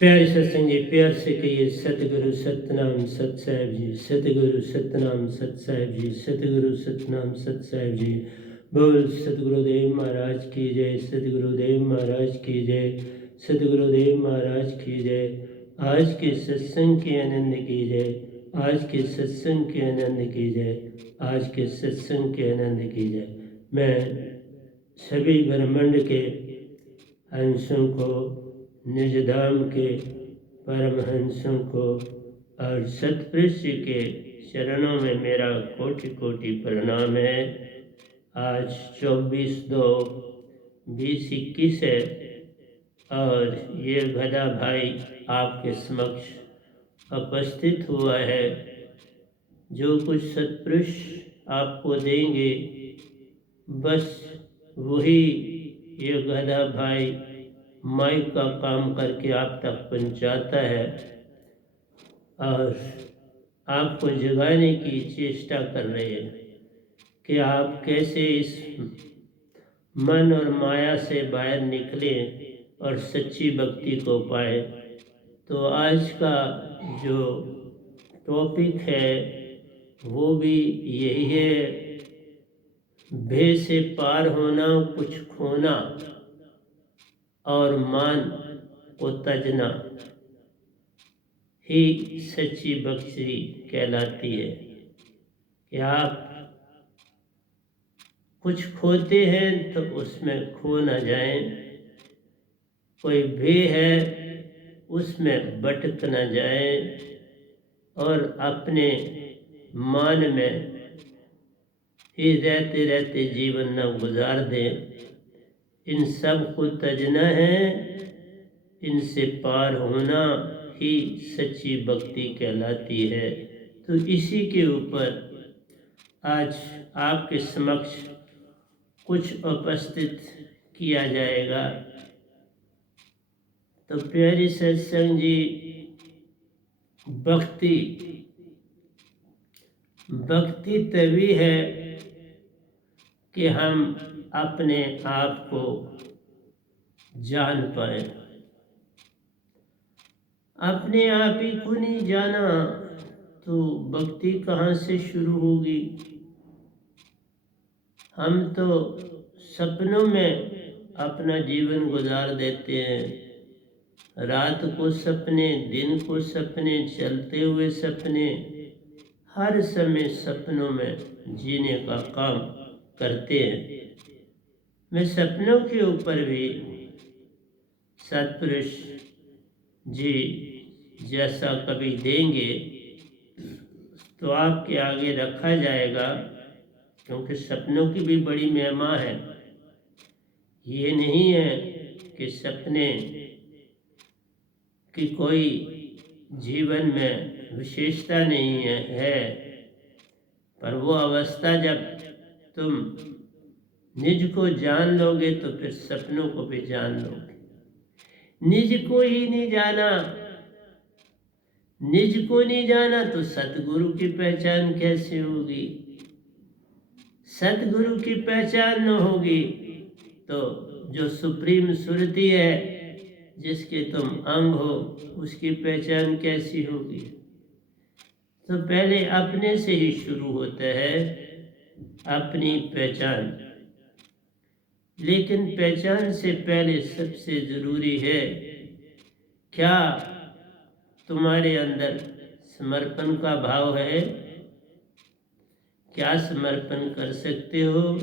प्यारे सत्संग जी, प्यार से कहिए सतगुरु सतनाम सत साहिब जी, सतगुरु सतनाम सत साहिब जी, सतगुरु सतनाम सत साहिब जी। बोल सतगुरुदेव महाराज की जय, सतगुरुदेव महाराज की जय, सतगुरुदेव महाराज की जय। आज के सत्संग के आनंद की जय, आज के सत्संग के आनंद की जय, आज के सत्संग के आनंद की जय। मैं सभी ब्रह्मांड के हंसों को, निजधाम के परमहंसों को और सतपुरुष जी के चरणों में मेरा कोटि कोटि प्रणाम है। आज 24/2/2021 है और ये गधा भाई आपके समक्ष उपस्थित हुआ है। जो कुछ सतपुरुष आपको देंगे बस वही ये गधा भाई माइक का काम करके आप तक पहुंचाता है और आपको जगाने की चेष्टा कर रहे हैं कि आप कैसे इस मन और माया से बाहर निकलें और सच्ची भक्ति को पाए। तो आज का जो टॉपिक है वो भी यही है, भय से पार होना, कुछ खोना और मान को तजना ही सच्ची भक्ति कहलाती है। कि आप कुछ खोते हैं तो उसमें खो न जाएं, कोई भय है उसमें भटक न जाएं और अपने मान में ही रहते रहते जीवन न गुजार दें। इन सब को तजना है, इनसे पार होना ही सच्ची भक्ति कहलाती है। तो इसी के ऊपर आज आपके समक्ष कुछ उपस्थित किया जाएगा। तो प्यारी सत्संग जी, भक्ति तभी है कि हम अपने आप को जान पाए। अपने आप ही को नहीं जाना तो भक्ति कहाँ से शुरू होगी। हम तो सपनों में अपना जीवन गुजार देते हैं। रात को सपने, दिन को सपने, चलते हुए सपने, हर समय सपनों में जीने का काम करते हैं। मैं सपनों के ऊपर भी सतपुरुष जी जैसा कभी देंगे तो आपके आगे रखा जाएगा, क्योंकि सपनों की भी बड़ी महिमा है। ये नहीं है कि सपने की कोई जीवन में विशेषता नहीं है, पर वो अवस्था जब तुम निज को जान लोगे तो फिर सपनों को भी जान लोगे। निज को ही नहीं जाना, निज को नहीं जाना तो सतगुरु की पहचान कैसे होगी। सतगुरु की पहचान न होगी तो जो सुप्रीम सुरती है, जिसके तुम अंग हो, उसकी पहचान कैसी होगी। तो पहले अपने से ही शुरू होता है अपनी पहचान। लेकिन पहचान से पहले सबसे जरूरी है, क्या तुम्हारे अंदर समर्पण का भाव है। क्या समर्पण कर सकते हो।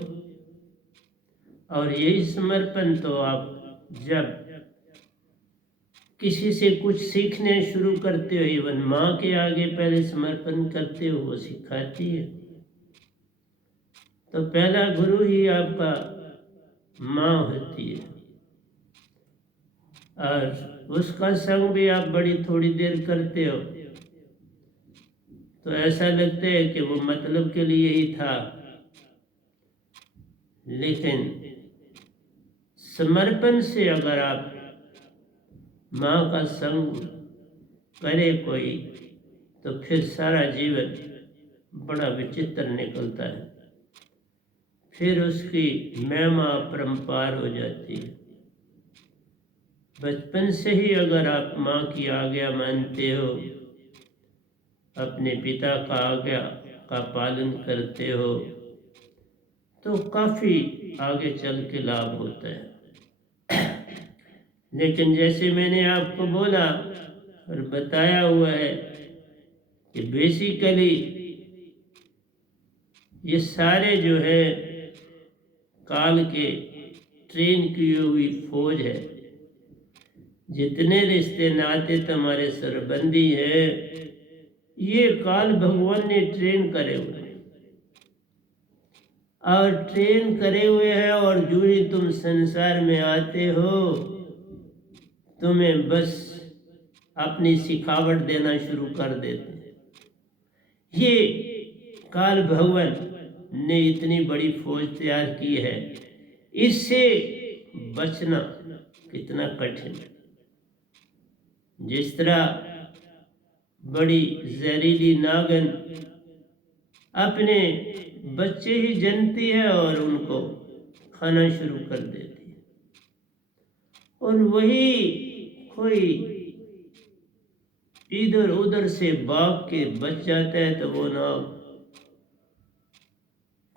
और यही समर्पण तो आप जब किसी से कुछ सीखने शुरू करते हो, इवन माँ के आगे पहले समर्पण करते हो, वो सिखाती है। तो पहला गुरु ही आपका माँ होती है और उसका संग भी आप बड़ी थोड़ी देर करते हो तो ऐसा लगता है कि वो मतलब के लिए ही था। लेकिन समर्पण से अगर आप माँ का संग करे कोई तो फिर सारा जीवन बड़ा विचित्र निकलता है। फिर उसकी महिमा अपरंपार हो जाती है। बचपन से ही अगर आप माँ की आज्ञा मानते हो, अपने पिता का आज्ञा का पालन करते हो, तो काफ़ी आगे चल के लाभ होता है। लेकिन जैसे मैंने आपको बोला और बताया हुआ है कि बेसिकली ये सारे जो है काल के ट्रेन की हुई फौज है। जितने रिश्ते नाते तुम्हारे सरबंदी है, ये काल भगवान ने ट्रेन करे हुए हैं और ट्रेन करे हुए हैं। और जो ही तुम संसार में आते हो, तुम्हें बस अपनी सिखावट देना शुरू कर देते हैं। ये काल भगवान ने इतनी बड़ी फौज तैयार की है, इससे बचना कितना कठिन है। जिस तरह बड़ी जहरीली नागिन अपने बच्चे ही जनती है और उनको खाना शुरू कर देती है, और वही कोई इधर उधर से भाग के बच जाता है तो वो नाग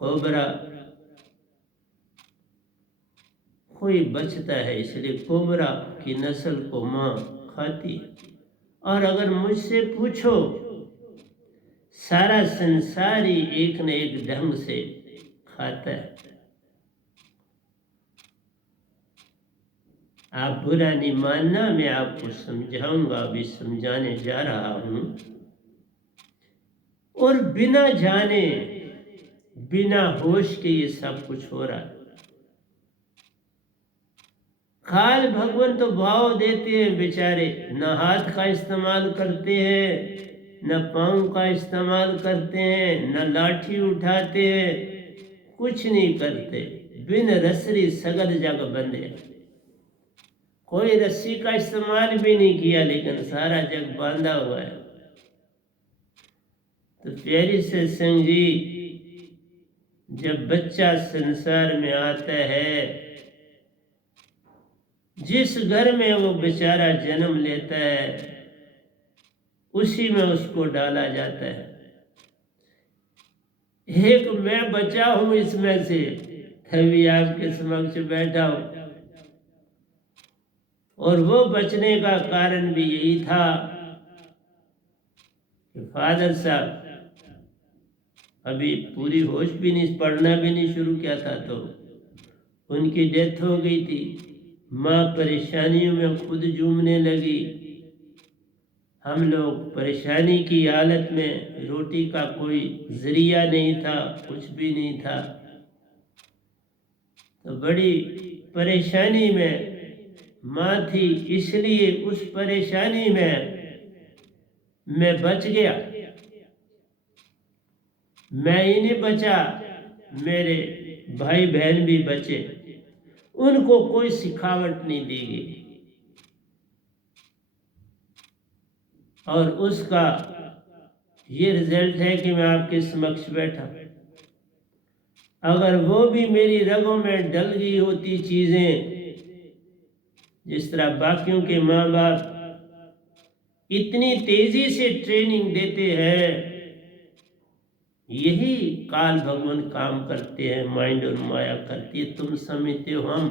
कोबरा कोई बचता है। इसलिए कोबरा की नस्ल को माँ खाती है। और अगर मुझसे पूछो, सारा संसार ही एक न एक ढंग से खाता है। आप बुरा नहीं मानना, मैं आपको समझाऊंगा, अभी समझाने जा रहा हूं। और बिना जाने बिना होश के ये सब कुछ हो रहा है। काल भगवान तो भाव देते हैं बेचारे, न हाथ का इस्तेमाल करते हैं, न पाँव का इस्तेमाल करते हैं, न लाठी उठाते हैं, कुछ नहीं करते। बिन रस्सी सगल जग बंधे। कोई रस्सी का इस्तेमाल भी नहीं किया, लेकिन सारा जग बांधा हुआ है। तो प्यारी सत्संग जी, जब बच्चा संसार में आता है, जिस घर में वो बेचारा जन्म लेता है, उसी में उसको डाला जाता है। एक मैं बचा हूं इसमें से, तभी आपके समक्ष बैठा हूं। और वो बचने का कारण भी यही था कि फादर साहब अभी पूरी होश भी नहीं, पढ़ना भी नहीं शुरू किया था, तो उनकी डेथ हो गई थी। माँ परेशानियों में खुद जूझने लगी। हम लोग परेशानी की हालत में, रोटी का कोई जरिया नहीं था, कुछ भी नहीं था। तो बड़ी परेशानी में माँ थी, इसलिए उस परेशानी में मैं बच गया। मैं ही नहीं बचा, मेरे भाई बहन भी बचे। उनको कोई सिखावट नहीं दी गई, और उसका ये रिजल्ट है कि मैं आपके समक्ष बैठा। अगर वो भी मेरी रगों में डल गई होती चीजें, जिस तरह बाकियों के माँ बाप इतनी तेजी से ट्रेनिंग देते हैं, यही काल भगवान काम करते हैं, माइंड और माया करती है। तुम समझते हो हम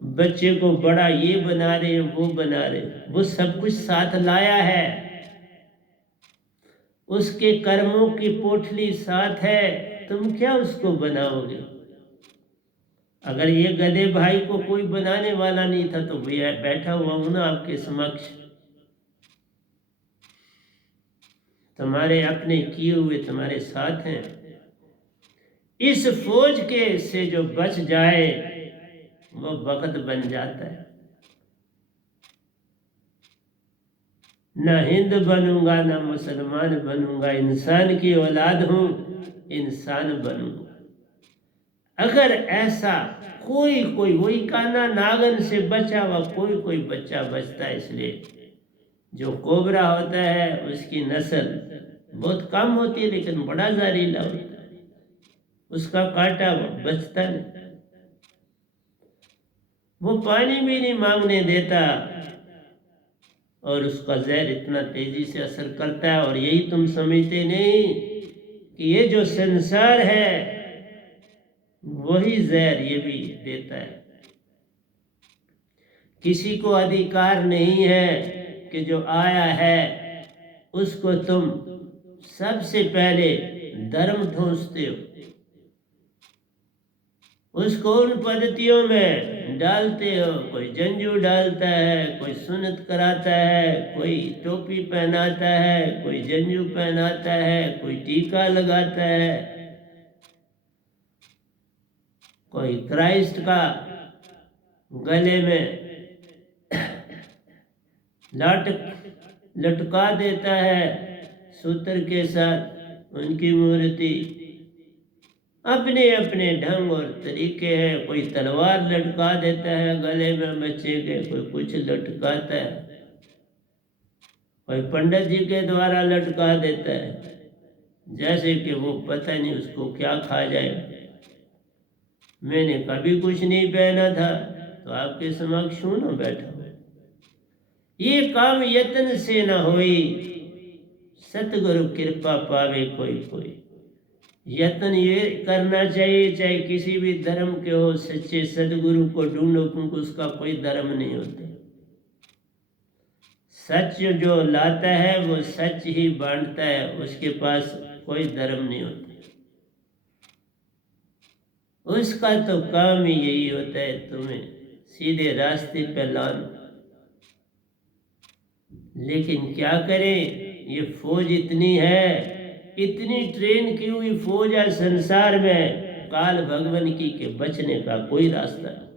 बच्चे को बड़ा ये बना रहे हैं, वो बना रहे हैं, वो सब कुछ साथ लाया है, उसके कर्मों की पोटली साथ है। तुम क्या उसको बनाओगे? अगर ये गधे भाई को कोई बनाने वाला नहीं था, तो भैया बैठा हुआ हूं ना आपके समक्ष, तुम्हारे अपने किए हुए तुम्हारे साथ हैं। इस फौज के से जो बच जाए, वो वक्त बन जाता है। न हिंद बनूंगा, न मुसलमान बनूंगा, इंसान की औलाद हूं, इंसान बनूंगा। अगर ऐसा कोई वही काना नागन से बचा हुआ कोई बच्चा बचता है। इसलिए जो कोबरा होता है उसकी नस्ल बहुत कम होती है, लेकिन बड़ा जहरीला होता है, उसका काटा बचता नहीं। वो पानी भी नहीं मांगने देता, और उसका जहर इतना तेजी से असर करता है। और यही तुम समझते नहीं कि ये जो संसार है वही जहर ये भी देता है। किसी को अधिकार नहीं है कि जो आया है उसको तुम सबसे पहले धर्म ठूंसते हो, उसको उन पद्धतियों में डालते हो। कोई जंजू डालता है, कोई सुन्नत कराता है, कोई टोपी पहनाता है, कोई जंजू पहनाता है, कोई टीका लगाता है, कोई क्राइस्ट का गले में लटका देता है सूत्र के साथ उनकी मूर्ति। अपने अपने ढंग और तरीके हैं। कोई तलवार लटका देता है गले में बच्चे के, कोई कुछ लटकाता है, कोई पंडित जी के द्वारा लटका देता है, जैसे कि वो पता नहीं उसको क्या खा जाए। मैंने कभी कुछ नहीं पहना था तो आपके समक्ष हूं ना बैठा। ये काम यत्न से न होई, सतगुरु कृपा पावे कोई कोई। यत्न ये करना चाहिए, चाहे किसी भी धर्म के हो, सच्चे सदगुरु को ढूंढो, क्योंकि उसका कोई धर्म नहीं होता। सच जो लाता है वो सच ही बांटता है, उसके पास कोई धर्म नहीं होता। उसका तो काम ही यही होता है तुम्हें सीधे रास्ते पे लाना। लेकिन क्या करें, ये फौज इतनी है, इतनी ट्रेन की हुई फौज है संसार में, काल भगवान की के बचने का कोई रास्ता नहीं।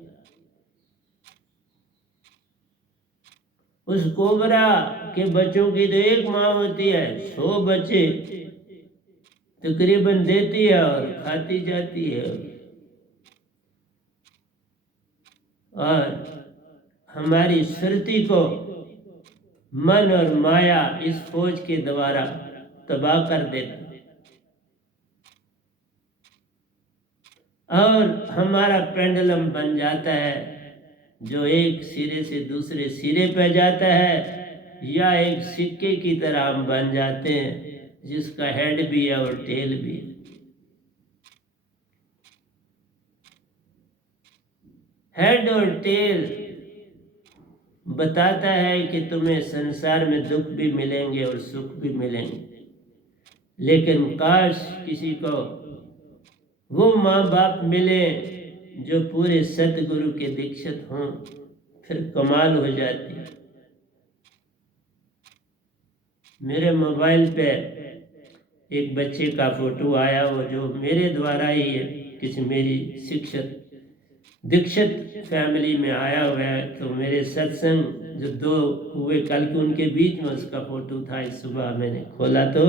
उस कोबरा के बच्चों की तो एक माँ होती है, 100 बच्चे तकरीबन देती है और खाती जाती है। और हमारी श्रुति को मन और माया इस फौज के द्वारा तबाह कर देता और हमारा पेंडुलम बन जाता है, जो एक सिरे से दूसरे सिरे पे जाता है, या एक सिक्के की तरह हम बन जाते हैं जिसका हेड भी है और टेल भी है। हेड और टेल बताता है कि तुम्हें संसार में दुख भी मिलेंगे और सुख भी मिलेंगे, लेकिन काश किसी को वो माँ बाप मिले जो पूरे सतगुरु के दीक्षित हों, फिर कमाल हो जाती है। मेरे मोबाइल पे एक बच्चे का फोटो आया, वो जो मेरे द्वारा ही है, किसी मेरी शिक्षक दीक्षित फैमिली में आया हुआ है। तो मेरे सत्संग जो 2 हुए कल के, उनके बीच में उसका फोटो था। इस सुबह मैंने खोला तो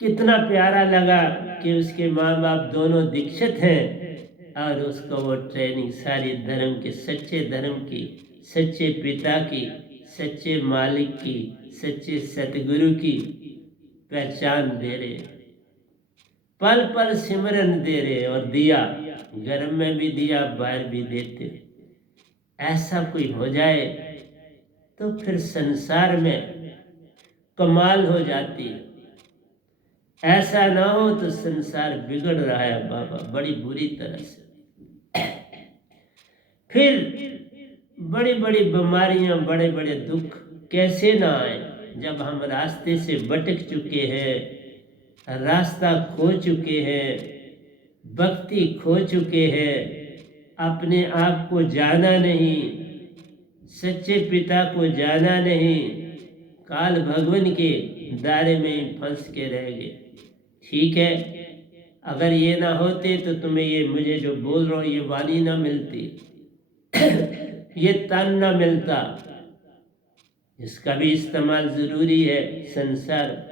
कितना प्यारा लगा कि उसके माँ बाप दोनों दीक्षित हैं और उसको वो ट्रेनिंग सारी धर्म के, सच्चे धर्म की, सच्चे पिता की, सच्चे मालिक की, सच्चे सतगुरु की पहचान दे रहे, पल पल सिमरन दे रहे, और दिया घर में भी दिया, बाहर भी देते। ऐसा कोई हो जाए तो फिर संसार में कमाल हो जाती है। ऐसा ना हो तो संसार बिगड़ रहा है बाबा, बड़ी बुरी तरह से। फिर बड़ी बड़ी बीमारियां, बड़े बड़े दुख कैसे ना आए, जब हम रास्ते से भटक चुके हैं, रास्ता खो चुके हैं, भक्ति खो चुके हैं, अपने आप को जाना नहीं, सच्चे पिता को जाना नहीं, काल भगवान के दायरे में ही फंस के रह गए। ठीक है, अगर ये ना होते तो तुम्हें ये मुझे जो बोल रहा हूँ ये वाणी ना मिलती, ये तन ना मिलता। इसका भी इस्तेमाल जरूरी है संसार।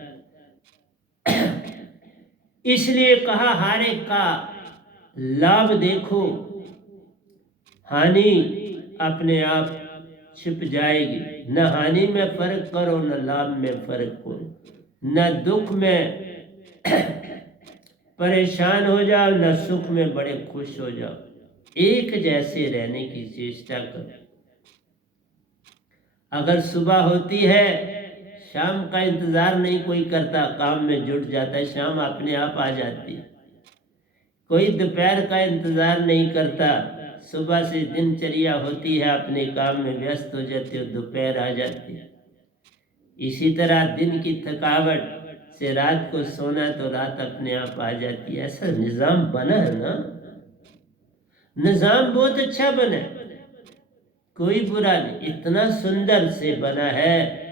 इसलिए कहा हर एक का लाभ देखो, हानि अपने आप छिप जाएगी। न हानि में फर्क करो, न लाभ में फर्क करो, न दुख में परेशान हो जाओ, न सुख में बड़े खुश हो जाओ। एक जैसे रहने की चेष्टा करो। अगर सुबह होती है, शाम का इंतज़ार नहीं कोई करता, काम में जुट जाता है, शाम अपने आप आ जाती है। कोई दोपहर का इंतज़ार नहीं करता, सुबह से दिनचर्या होती है, अपने काम में व्यस्त हो जाते हो, दोपहर आ जाती है। इसी तरह दिन की थकावट से रात को सोना तो रात अपने आप आ जाती है। ऐसा निज़ाम बना है ना, निज़ाम बहुत अच्छा बना है, कोई बुरा नहीं, इतना सुंदर से बना है।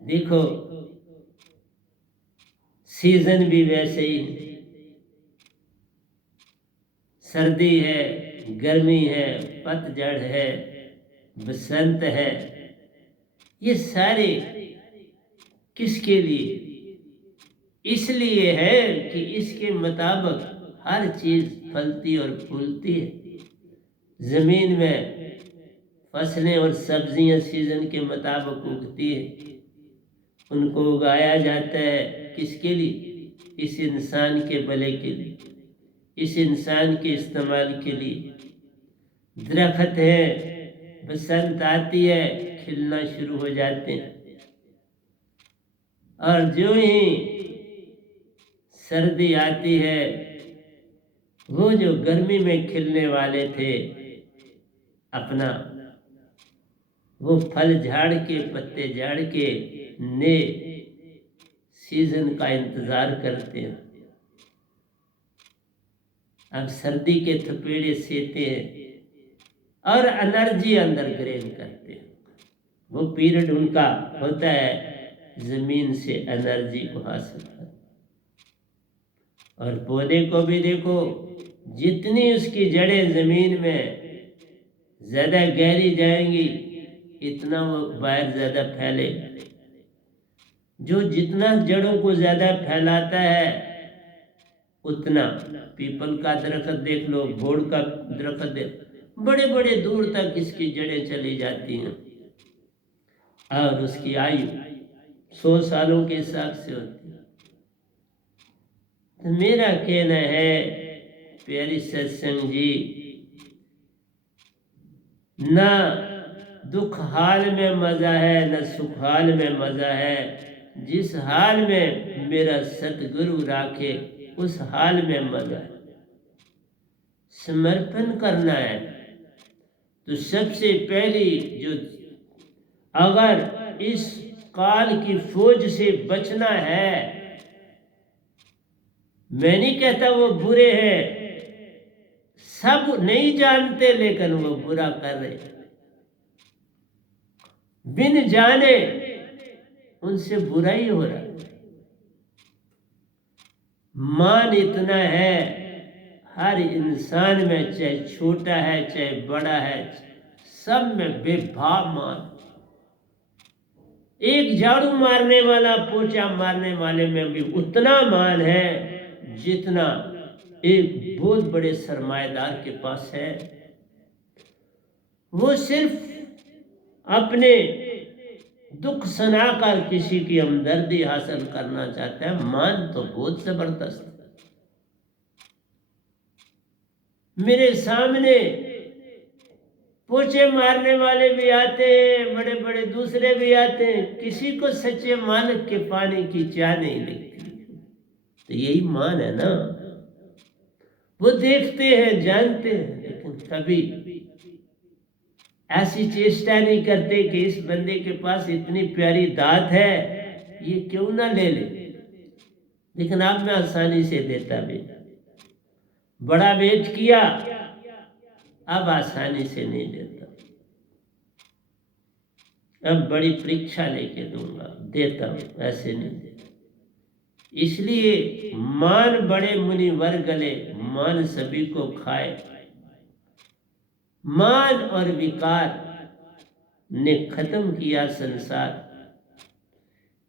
देखो सीजन भी वैसे ही है, सर्दी है, गर्मी है, पतझड़ है, बसंत है। ये सारे किसके लिए? इसलिए है कि इसके मुताबिक हर चीज़ फलती और फूलती है। ज़मीन में फसलें और सब्जियां सीजन के मुताबिक उगती है, उनको उगाया जाता है। किसके लिए? इस इंसान के भले के लिए, इस इंसान के इस्तेमाल के लिए। दरख्त है, बसंत आती है, खिलना शुरू हो जाते हैं, और जो ही सर्दी आती है, वो जो गर्मी में खिलने वाले थे, अपना वो फल झाड़ के, पत्ते झाड़ के ने सीजन का इंतजार करते हैं। अब सर्दी के थपेड़े सेते हैं और एनर्जी अंदर ग्रहण करते हैं। वो पीरियड उनका होता है जमीन से एनर्जी को हासिल करना। और पौधे को भी देखो, जितनी उसकी जड़ें जमीन में ज्यादा गहरी जाएंगी, इतना वो बाहर ज्यादा फैलेगा। जो जितना जड़ों को ज्यादा फैलाता है, उतना, पीपल का दरख्त देख लो, बोड़ का दरख्त देख, बड़े बड़े दूर तक इसकी जड़ें चली जाती हैं, और उसकी आयु 100 सालों के हिसाब से होती है। तो मेरा कहना है प्यारी सत्संग जी, ना दुख हाल में मजा है, न सुख हाल में मजा है। जिस हाल में मेरा सतगुरु राखे, उस हाल में मजा है। समर्पण करना है तो सबसे पहली जो, अगर इस काल की फौज से बचना है, मैं नहीं कहता वो बुरे हैं, सब नहीं जानते लेकिन वो बुरा कर रहे, बिन जाने उनसे बुरा ही हो रहा है। मान इतना है हर इंसान में, चाहे छोटा है चाहे बड़ा है, सब में बेभाव मान। एक झाड़ू मारने वाला, पोछा मारने वाले में भी उतना मान है जितना एक बहुत बड़े सरमाएदार के पास है। वो सिर्फ अपने दुख सुनाकर किसी की हमदर्दी हासिल करना चाहता है। मान तो बहुत जबरदस्त। मेरे सामने पोछे मारने वाले भी आते हैं, बड़े बड़े दूसरे भी आते हैं, किसी को सच्चे मालिक के पानी की चाह नहीं लगती। तो यही मान है ना। वो देखते हैं, जानते हैं, लेकिन कभी ऐसी चेष्टा नहीं करते कि इस बंदे के पास इतनी प्यारी दात है, ये क्यों ना ले ले। लेकिन अब मैं आसानी से देता भी, बड़ा वेट किया, अब आसानी से नहीं देता, अब बड़ी परीक्षा लेके दूंगा, देता हूं, ऐसे नहीं देता। इसलिए मान बड़े मुनिवर गले, मान सभी को खाए। मान और विकार ने खत्म किया संसार।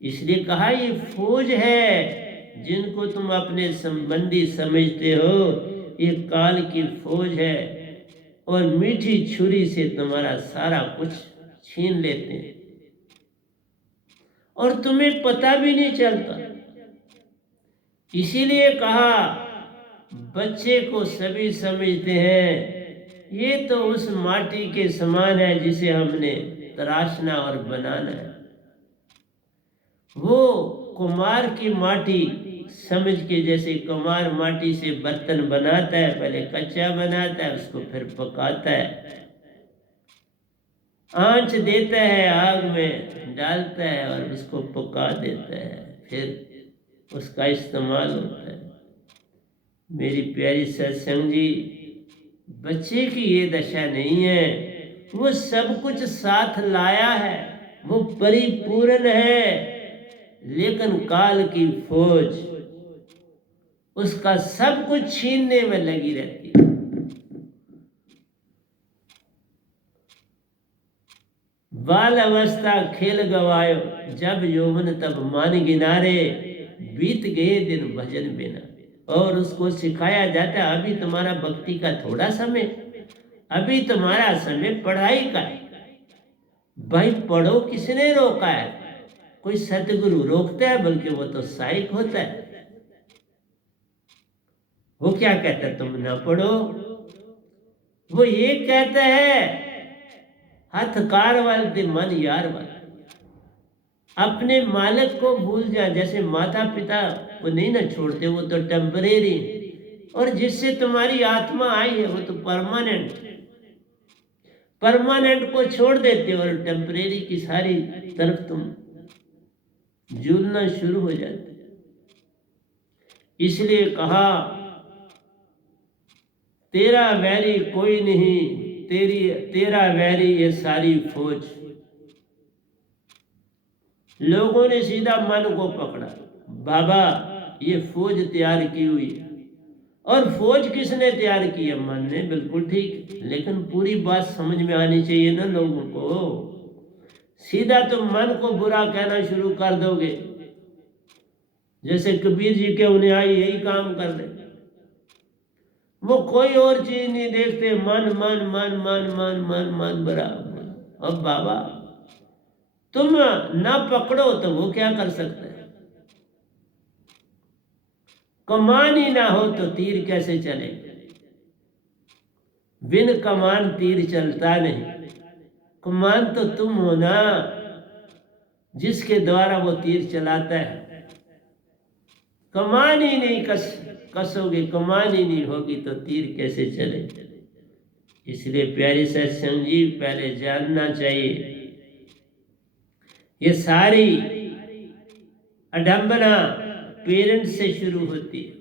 इसलिए कहा ये फौज है, जिनको तुम अपने संबंधी समझते हो, ये काल की फौज है, और मीठी छुरी से तुम्हारा सारा कुछ छीन लेते हैं और तुम्हें पता भी नहीं चलता। इसीलिए कहा बच्चे को सभी समझते हैं, ये तो उस माटी के समान है जिसे हमने तराशना और बनाना है। वो कुम्हार की माटी समझ के, जैसे कुम्हार माटी से बर्तन बनाता है, पहले कच्चा बनाता है, उसको फिर पकाता है, आंच देता है, आग में डालता है और उसको पका देता है, फिर उसका इस्तेमाल होता है। मेरी प्यारी सत्संग जी, बच्चे की ये दशा नहीं है। वो सब कुछ साथ लाया है, वो परिपूर्ण है, लेकिन काल की फौज उसका सब कुछ छीनने में लगी रहती है। बाल अवस्था खेल गवायो, जब यौवन तब मान गिनारे, बीत गए दिन भजन बिना। और उसको सिखाया जाता है, अभी तुम्हारा भक्ति का थोड़ा समय, अभी तुम्हारा समय पढ़ाई का है। भाई पढ़ो, किसने रोका है? कोई सतगुरु रोकता है? बल्कि वो तो सहायक होता है। वो क्या कहता है? तुम ना पढ़ो। वो ये कहता है, हथ कार वाल ते मन यार वाल। अपने मालिक को भूल जा। जैसे माता पिता वो नहीं ना छोड़ते, वो तो टेम्परेरी, और जिससे तुम्हारी आत्मा आई है वो तो परमानेंट। परमानेंट को छोड़ देते हो और टेम्परेरी की सारी तरफ तुम झूलना शुरू हो जाते। इसलिए कहा, तेरा वैरी कोई नहीं, तेरा वैरी ये सारी फौज। लोगों ने सीधा मन को पकड़ा, बाबा ये फौज तैयार की हुई है। और फौज किसने तैयार की है? मन ने। बिल्कुल ठीक, लेकिन पूरी बात समझ में आनी चाहिए ना लोगों को। सीधा तुम मन को बुरा कहना शुरू कर दोगे, जैसे कबीर जी के उन्हें आई यही काम कर रहे। वो कोई और चीज नहीं देखते, मन मन मन मन मन मन मन बराबर। अब बाबा तुम ना पकड़ो तो वो क्या कर सकते हैं? कमान ही ना हो तो तीर कैसे चले? बिन कमान तीर चलता नहीं। कमान तो तुम हो ना, जिसके द्वारा वो तीर चलाता है। कमान ही नहीं कसोगे, कमान ही नहीं होगी तो तीर कैसे चले? इसलिए प्यारी सत्संग जी, पहले जानना चाहिए, ये सारी अडंबना पेरेंट्स से शुरू होती है।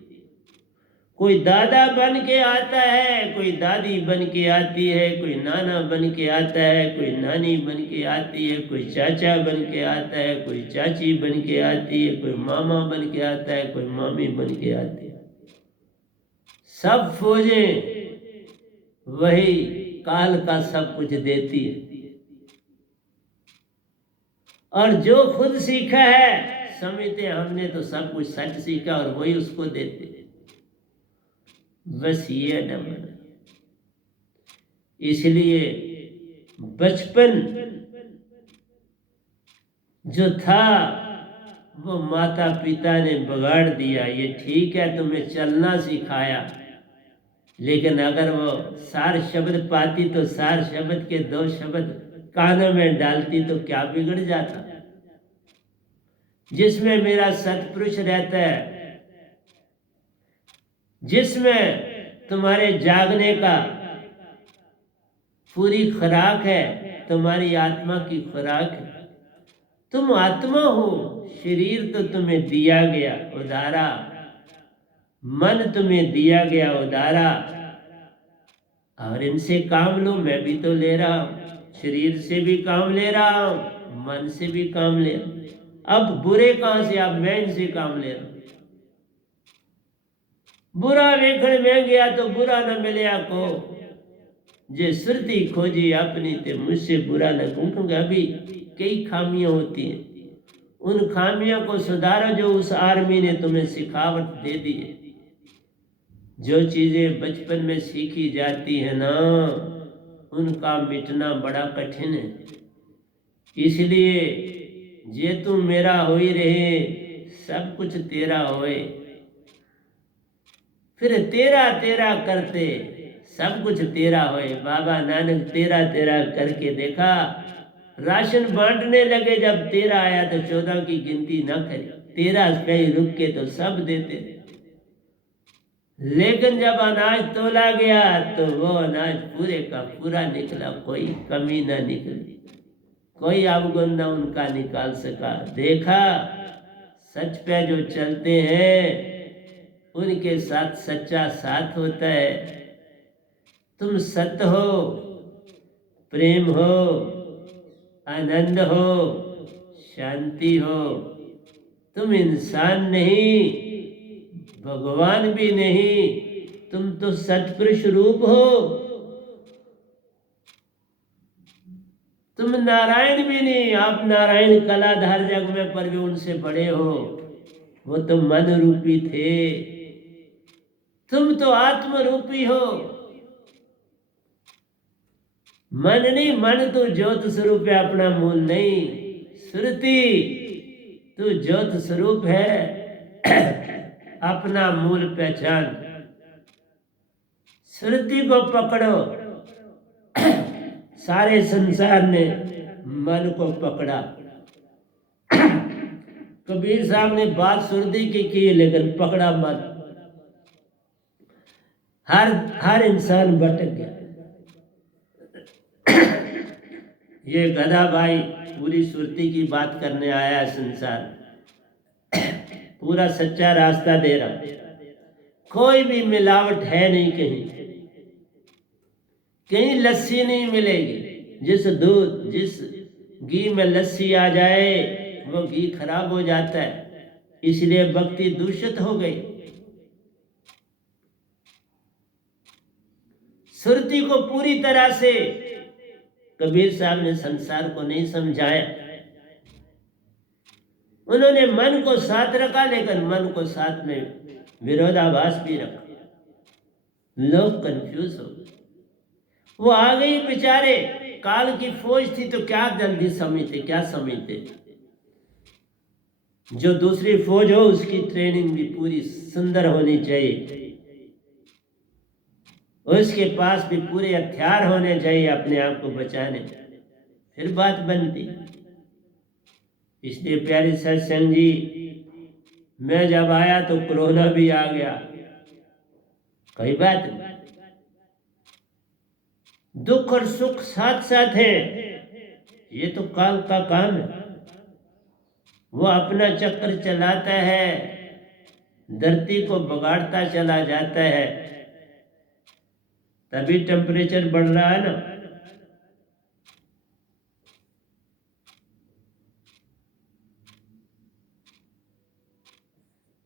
कोई दादा बन के आता है, कोई दादी बन के आती है, कोई नाना बन के आता है, कोई नानी बन के आती है, कोई चाचा बन के आता है, कोई चाची बन के आती है, कोई मामा बन के आता है, कोई मामी बन के आती है। सब फौजें वही काल का सब कुछ देती है। और जो खुद सीखा है समझते हमने तो सब कुछ सच सीखा, और वही उसको देते। बस ये नंबर। इसलिए बचपन जो था वो माता पिता ने बिगाड़ दिया। ये ठीक है, तुम्हें चलना सिखाया, लेकिन अगर वो सार शब्द पाती तो सार शब्द के 2 शब्द कानों में डालती तो क्या बिगड़ जाता? जिसमें मेरा सतपुरुष रहता है, जिसमें तुम्हारे जागने का पूरी खुराक है, तुम्हारी आत्मा की खुराक है। तुम आत्मा हो, शरीर तो तुम्हें दिया गया उदारा, मन तुम्हें दिया गया उदारा, और इनसे काम लो। मैं भी तो ले रहा हूं, शरीर से भी काम ले रहा हूं, मन से भी काम ले रहा हूं। अब बुरे कहां से? अब मैं इनसे काम ले रहा हूं। बुरा वेखण में गया तो बुरा न मिलया को, जे सुरती खोजी अपनी ते मुझसे बुरा न कहूं। क्योंकि अभी कई खामियां होती हैं, उन खामियों को सुधारो जो उस आर्मी ने तुम्हें सिखावट दे दी है। जो चीजें बचपन में सीखी जाती है ना, उनका मिटना बड़ा कठिन है। इसलिए जे तू मेरा हो ही रहे, सब कुछ तेरा होए। फिर तेरा तेरा करते सब कुछ तेरा होए। बाबा नानक तेरा तेरा करके देखा, राशन बांटने लगे, जब 13 आया तो 14 की गिनती ना करी, 13 कहीं रुक के तो सब देते। लेकिन जब अनाज तोला गया तो वो अनाज पूरे का पूरा निकला, कोई कमी ना निकली, कोई अवगुण ना उनका निकाल सका। देखा, सच पे जो चलते हैं उनके साथ सच्चा साथ होता है। तुम सत्य हो, प्रेम हो, आनंद हो, शांति हो। तुम इंसान नहीं, भगवान भी नहीं, तुम तो सत्पुरुष रूप हो। तुम नारायण भी नहीं, आप नारायण कलाधार जग में पर भी उनसे बड़े हो। वो तो मन रूपी थे, तुम तो आत्म रूपी हो। मन नहीं, मन तो ज्योत स्वरूप है, अपना मूल नहीं। श्रुति तू ज्योत स्वरूप है, अपना मूल पहचान। श्रुति को पकड़ो। सारे संसार ने मन को पकड़ा। कबीर साहब ने बात श्रुति की लेकिन पकड़ा मन। हर इंसान भटक गया। ये गधा भाई पूरी सुरती की बात करने आया संसार, पूरा सच्चा रास्ता दे रहा। कोई भी मिलावट है नहीं, कहीं लस्सी नहीं मिलेगी। जिस दूध, जिस घी में लस्सी आ जाए वो घी खराब हो जाता है, इसलिए भक्ति दूषित हो गई। सुरती को पूरी तरह से कबीर साहब ने संसार को नहीं समझाया। उन्होंने मन को साथ रखा, लेकिन मन को साथ में विरोधाभास भी रखा। लोग कंफ्यूज हो गए। वो आ गई बेचारे, काल की फौज थी तो क्या जल्दी समझते, क्या समझते। जो दूसरी फौज हो उसकी ट्रेनिंग भी पूरी सुंदर होनी चाहिए, उसके पास भी पूरे हथियार होने चाहिए अपने आप को बचाने, फिर बात बनती। इसलिए प्यारे सत्संग जी, मैं जब आया तो कोरोना भी आ गया, कोई बात नहीं। दुख और सुख साथ साथ है, ये तो काल का काम है। वो अपना चक्कर चलाता है, धरती को बगाड़ता चला जाता है, तभी टेम्परेचर बढ़ रहा है ना।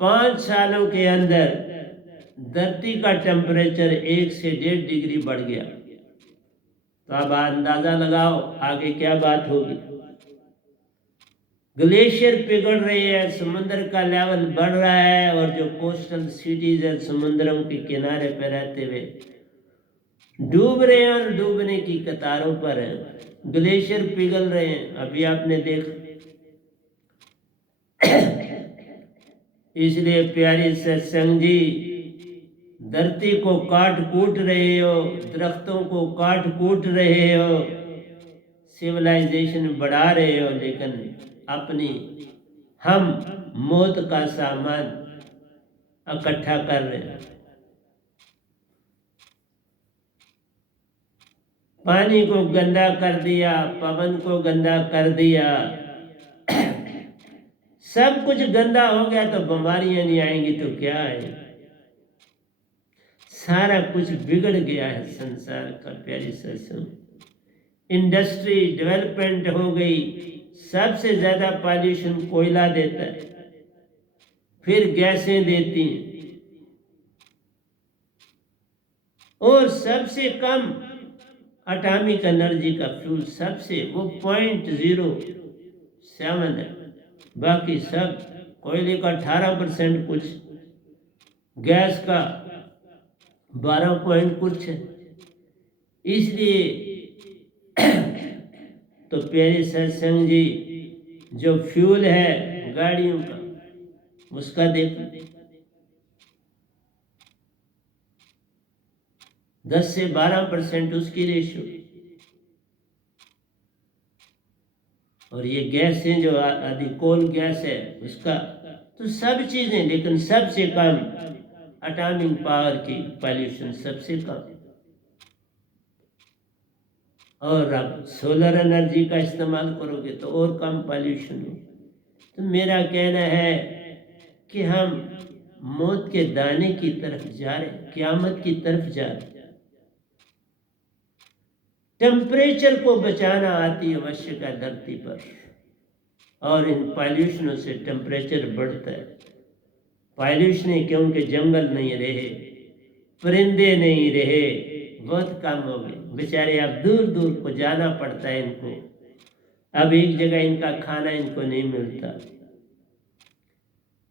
पांच सालों के अंदर धरती का टेम्परेचर 1 से 1.5 डिग्री बढ़ गया। तो अब अंदाजा लगाओ आगे क्या बात होगी। ग्लेशियर पिघल रहे हैं, समुद्र का लेवल बढ़ रहा है, और जो कोस्टल सिटीज है समुद्रों के किनारे पर रहते हुए डूब रहे हैं और डूबने की कतारों पर हैं। ग्लेशियर पिघल रहे हैं, अभी आपने देखा। इसलिए प्यारी सत्संग जी, धरती को काट कूट रहे हो, दरख्तों को काट कूट रहे हो, सिविलाइजेशन बढ़ा रहे हो, लेकिन अपनी हम मौत का सामान इकट्ठा कर रहे हैं। पानी को गंदा कर दिया, पवन को गंदा कर दिया, सब कुछ गंदा हो गया तो बीमारियां नहीं आएंगी तो क्या आएगी। सारा कुछ बिगड़ गया है संसार का प्यारी सत्संग। इंडस्ट्री डेवलपमेंट हो गई, सबसे ज्यादा पॉल्यूशन कोयला देता है, फिर गैसें देती हैं, और सबसे कम एटॉमिक एनर्जी का फ्यूल, सबसे वो 0.07 है। बाकी सब कोयले का 18%, कुछ गैस का 12 पॉइंट कुछ है। इसलिए तो प्यारे सत्संग जी, जो फ्यूल है गाड़ियों का उसका देखो, 10 से 12% उसकी रेशियो। और ये गैस है जो आदि कोल गैस है उसका, तो सब चीज़ें, लेकिन सबसे कम एटॉमिक पावर की पॉल्यूशन सबसे कम। और अब सोलर एनर्जी का इस्तेमाल करोगे तो और कम पॉल्यूशन हो। तो मेरा कहना है कि हम मौत के दाने की तरफ जा रहे, क़यामत की तरफ जा रहे। टेम्परेचर को बचाना आती आवश्यक है धरती पर, और इन पॉल्यूशनों से टेम्परेचर बढ़ता है। पॉल्यूशन है क्योंकि जंगल नहीं रहे, परिंदे नहीं रहे, बहुत कम हो गए बेचारे। अब दूर दूर को जाना पड़ता है इनको, अब एक जगह इनका खाना इनको नहीं मिलता।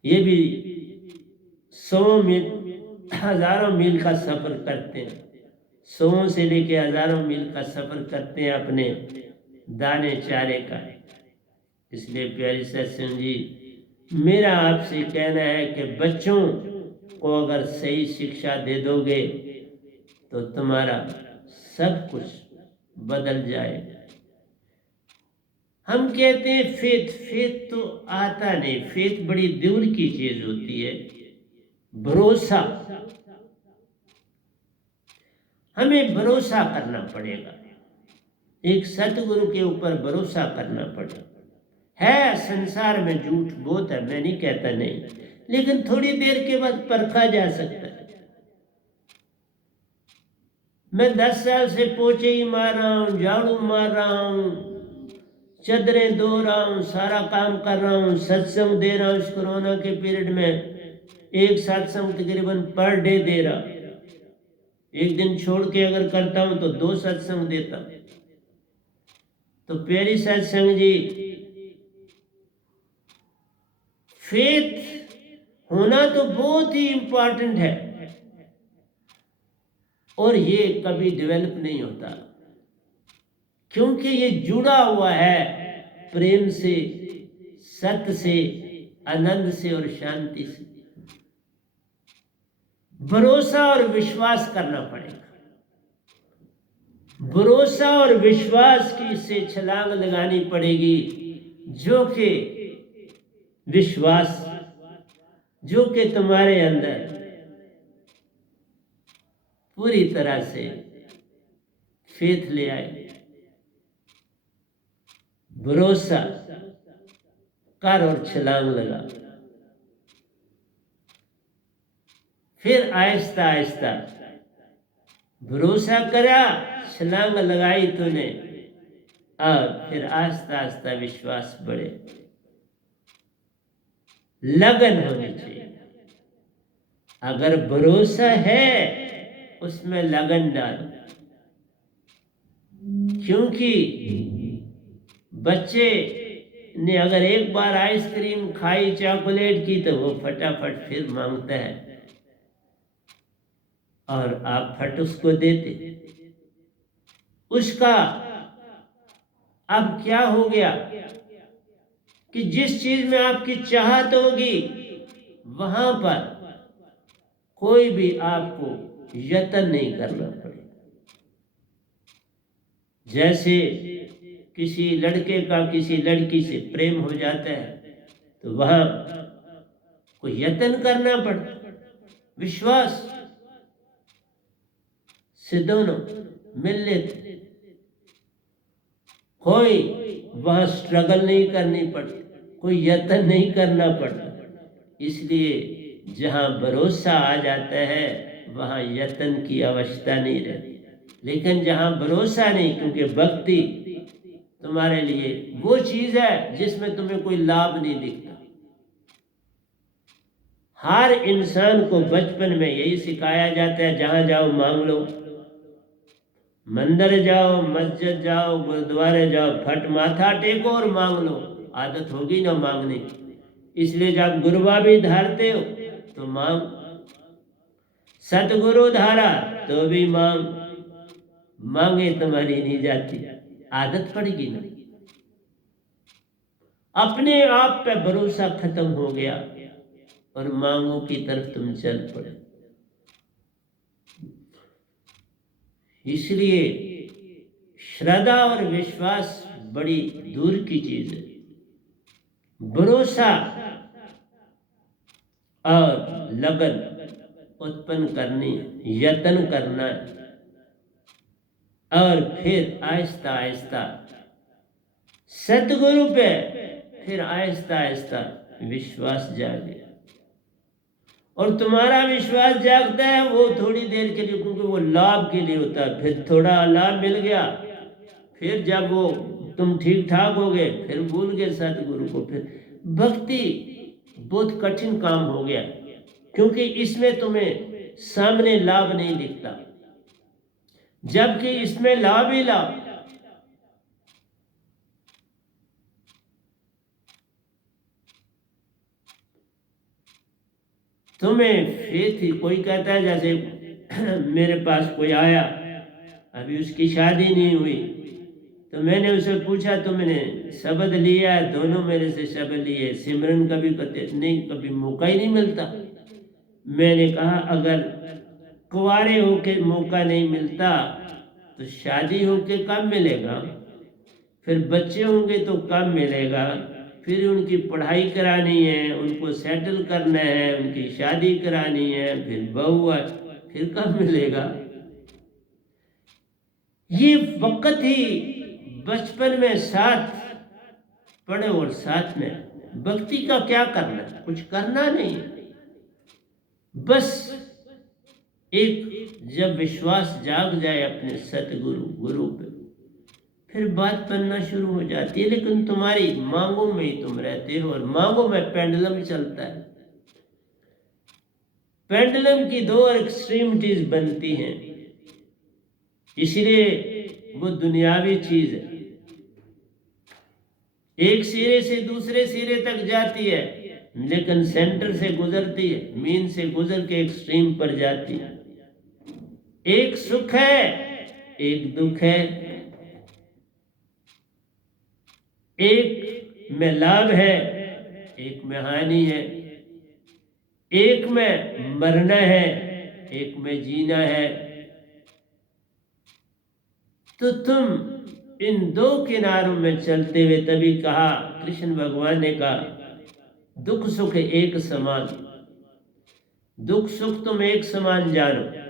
ये भी 100 मील, हजारों मील का सफर करते हैं, 100 से लेके हजारों मील का सफर करते हैं अपने दाने चारे का। इसलिए प्यारी सत्संग जी, मेरा आपसे कहना है कि बच्चों को अगर सही शिक्षा दे दोगे तो तुम्हारा सब कुछ बदल जाएगा। हम कहते हैं फेथ, फेथ तो आता नहीं, फेथ बड़ी दूर की चीज होती है। भरोसा, हमें भरोसा करना पड़ेगा, एक सतगुरु के ऊपर भरोसा करना पड़ेगा। है संसार में झूठ बहुत है, मैं नहीं कहता नहीं, लेकिन थोड़ी देर के बाद परखा जा सकता है। मैं 10 साल से पोछे ही मार रहा हूँ, झाड़ू मार रहा हूँ, चदरें धो रहा हूँ, सारा काम कर रहा हूँ, सत्संग दे रहा हूँ। इस कोरोना के पीरियड में एक सत्संग तकरीबन पर डे दे रहा, एक दिन छोड़ के अगर करता हूँ तो 2 सत्संग देता। तो प्यारी सत्संग जी, फेथ होना तो बहुत ही इंपॉर्टेंट है, और ये कभी डेवलप नहीं होता क्योंकि ये जुड़ा हुआ है प्रेम से, सत्य से, आनंद से और शांति से। भरोसा और विश्वास करना पड़ेगा। भरोसा और विश्वास की से छलांग लगानी पड़ेगी, जो कि विश्वास, जो कि तुम्हारे अंदर पूरी तरह से फेथ ले आए। भरोसा कर और छलांग लगा, फिर आहिस्ता आहिस्ता भरोसा करा, छलांग लगाई तूने, और फिर आहिस्ता आहिस्ता विश्वास बढ़े। लगन होनी चाहिए। अगर भरोसा है उसमें लगन डालो, क्योंकि बच्चे ने अगर एक बार आइसक्रीम खाई, चॉकलेट की, तो वो फटाफट फिर मांगता है, और आप फट उसको देते। उसका अब क्या हो गया कि जिस चीज में आपकी चाहत होगी वहां पर कोई भी आपको यत्न नहीं करना पड़ेगा। जैसे किसी लड़के का किसी लड़की से प्रेम हो जाता है तो वहां कोई यत्न करना पड़ता, विश्वास से दोनों मिल लेते, कोई वहां स्ट्रगल नहीं करनी पड़ती, कोई यत्न नहीं करना पड़ता। इसलिए जहां भरोसा आ जाता है वहां यत्न की आवश्यकता नहीं रहती। लेकिन जहां भरोसा नहीं, क्योंकि भक्ति तुम्हारे लिए वो चीज है जिसमें तुम्हें कोई लाभ नहीं दिखता। हर इंसान को बचपन में यही सिखाया जाता है, जहां जाओ मांग लो, मंदिर जाओ, मस्जिद जाओ, गुरुद्वारे जाओ, फट माथा टेको और मांग लो। आदत होगी ना मांगने की, इसलिए जब गुरुवा भी धारते हो तो मांग, सतगुरु धारा तो भी मांग, मांगे तुम्हारी नहीं जाती, आदत पड़ेगी ना। अपने आप पे भरोसा खत्म हो गया और मांगों की तरफ तुम चल पड़े। इसलिए श्रद्धा और विश्वास बड़ी दूर की चीज है। भरोसा और लगन उत्पन्न करनी, यत्न करना है, और फिर आहिस्ता आहिस्ता सतगुरु पे फिर आहिस्ता आहिस्ता विश्वास जागे। और तुम्हारा विश्वास जागता है वो थोड़ी देर के लिए, क्योंकि वो लाभ के लिए होता है। फिर थोड़ा लाभ मिल गया, फिर जब वो तुम ठीक ठाक हो गए फिर भूल गए सतगुरु को। फिर भक्ति बहुत कठिन काम हो गया, क्योंकि इसमें तुम्हें सामने लाभ नहीं दिखता, जबकि इसमें लाभ ही लाभ। तुम्हें फेथ ही, कोई कहता है जैसे मेरे पास कोई आया, अभी उसकी शादी नहीं हुई, तो मैंने उसे पूछा तुमने शब्द लिया? दोनों मेरे से शब्द लिए, सिमरन कभी करते नहीं, कभी मौका ही नहीं मिलता। मैंने कहा अगर कुंवारे होके मौका नहीं मिलता तो शादी होके कब मिलेगा? फिर बच्चे होंगे तो कब मिलेगा? फिर उनकी पढ़ाई करानी है, उनको सेटल करना है, उनकी शादी करानी है, फिर बहू है, फिर कब मिलेगा? ये वक्त ही बचपन में साथ पढ़े और साथ में भक्ति का क्या करना, कुछ करना नहीं, बस एक जब विश्वास जाग जाए अपने सतगुरु गुरु पे, फिर बात बनना शुरू हो जाती है। लेकिन तुम्हारी मांगों में ही तुम रहते हो, और मांगों में पेंडुलम चलता है। पेंडुलम की दो एक्सट्रीमिटीज बनती हैं, इसलिए वो दुनियावी चीज है। एक सिरे से दूसरे सिरे तक जाती है, लेकिन सेंटर से गुजरती है, मीन से गुजर के एक्सट्रीम पर जाती है। एक सुख है, एक दुख है, एक में लाभ है, एक में हानि है, एक में मरना है, एक में जीना है। तो तुम इन दो किनारों में चलते हुए, तभी कहा कृष्ण भगवान ने कहा दुख सुख एक समान, दुख सुख तुम एक समान जानो।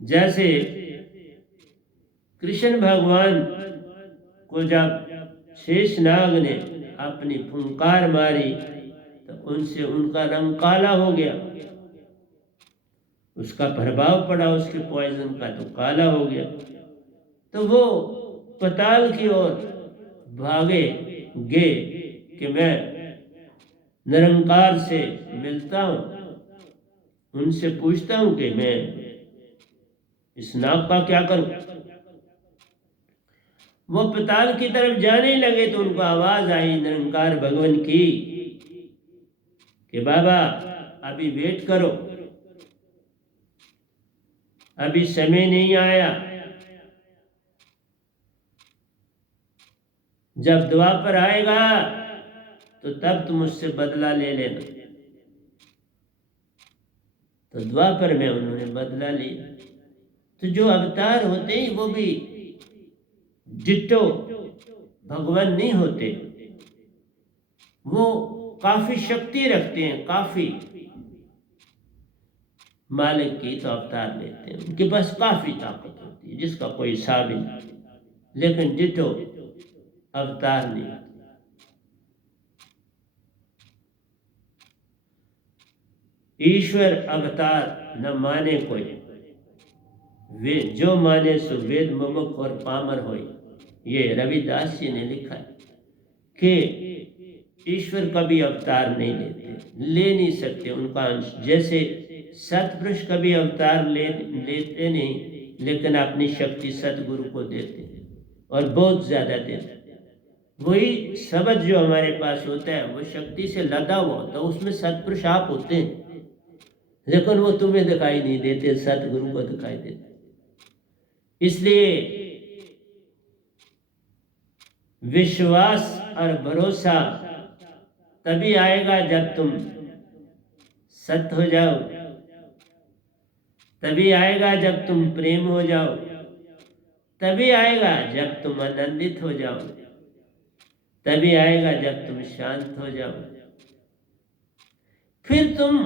जैसे कृष्ण भगवान को जब शेषनाग ने अपनी फुंकार मारी तो उनसे उनका रंग काला हो गया, उसका प्रभाव पड़ा उसके पॉइजन का, तो काला हो गया। तो वो पताल की ओर भागे गे कि मैं निरंकार से मिलता हूं, उनसे पूछता हूं कि मैं इस नाग का क्या करूं। वो पताल की तरफ जाने लगे तो उनको आवाज आई निरंकार भगवान की कि बाबा अभी वेट करो, अभी समय नहीं आया, जब द्वापर आएगा तो तब तुम उससे बदला ले लेना। तो द्वापर में उन्होंने बदला लिया। तो जो अवतार होते हैं वो भी डिट्टो भगवान नहीं होते, वो काफी शक्ति रखते हैं, काफी मालिक की तो अवतार लेते हैं, उनके पास काफी ताकत होती है जिसका कोई हिसाब ही नहीं, लेकिन डिट्टो अवतार नहीं। ईश्वर अवतार न माने कोई, वे जो माने सो वेद मुमुख और पामर होए। ये रविदास जी ने लिखा है कि ईश्वर कभी अवतार नहीं लेते, ले नहीं सकते उनका अंश। जैसे सतपुरुष कभी अवतार लेते नहीं, लेकिन अपनी शक्ति सतगुरु को देते और बहुत ज्यादा देते। वही शब्द जो हमारे पास होता है वो शक्ति से लदा हुआ होता है, उसमें सतपुरुष आप होते हैं, लेकिन वो तुम्हें दिखाई नहीं देते, सतगुरु को दिखाई देते। इसलिए विश्वास और भरोसा तभी आएगा जब तुम सत हो जाओ, तभी आएगा जब तुम प्रेम हो जाओ, तभी आएगा जब तुम आनंदित हो जाओ, तभी आएगा जब तुम शांत हो जाओ। फिर तुम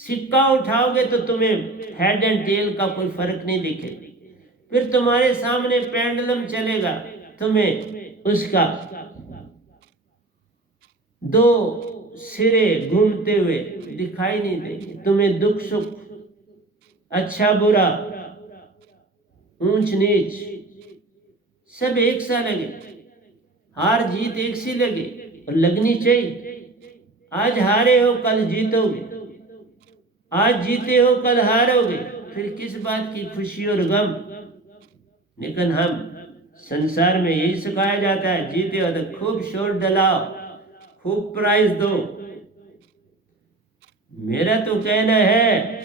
सिक्का उठाओगे तो तुम्हें हेड एंड टेल का कोई फर्क नहीं दिखेगा। फिर तुम्हारे सामने पेंडुलम चलेगा, तुम्हें उसका दो सिरे घूमते हुए दिखाई नहीं देंगे। तुम्हें दुख सुख, अच्छा बुरा, ऊंच नीच सब एक सा लगे, हार जीत एक सी लगे, और लगनी चाहिए। आज हारे हो कल जीतोगे, आज जीते हो कल हारोगे, फिर किस बात की खुशी और गम। लेकिन हम संसार में यही सिखाया जाता है, जीते हो तो खूब शोर डलाओ, खूब प्राइज दो। मेरा तो कहना है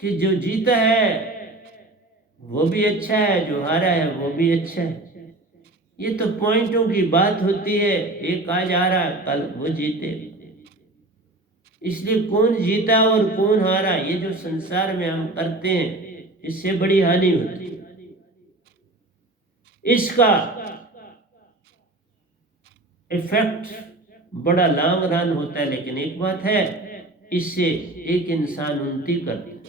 कि जो जीता है वो भी अच्छा है, जो हारा है वो भी अच्छा है। ये तो पॉइंटों की बात होती है, एक आज हारा कल वो जीते। इसलिए कौन जीता और कौन हारा, ये जो संसार में हम करते हैं, इससे बड़ी हानि होती है। इसका इफेक्ट बड़ा लॉन्ग रन होता है। लेकिन एक बात है, इससे एक इंसान उन्नति करता है।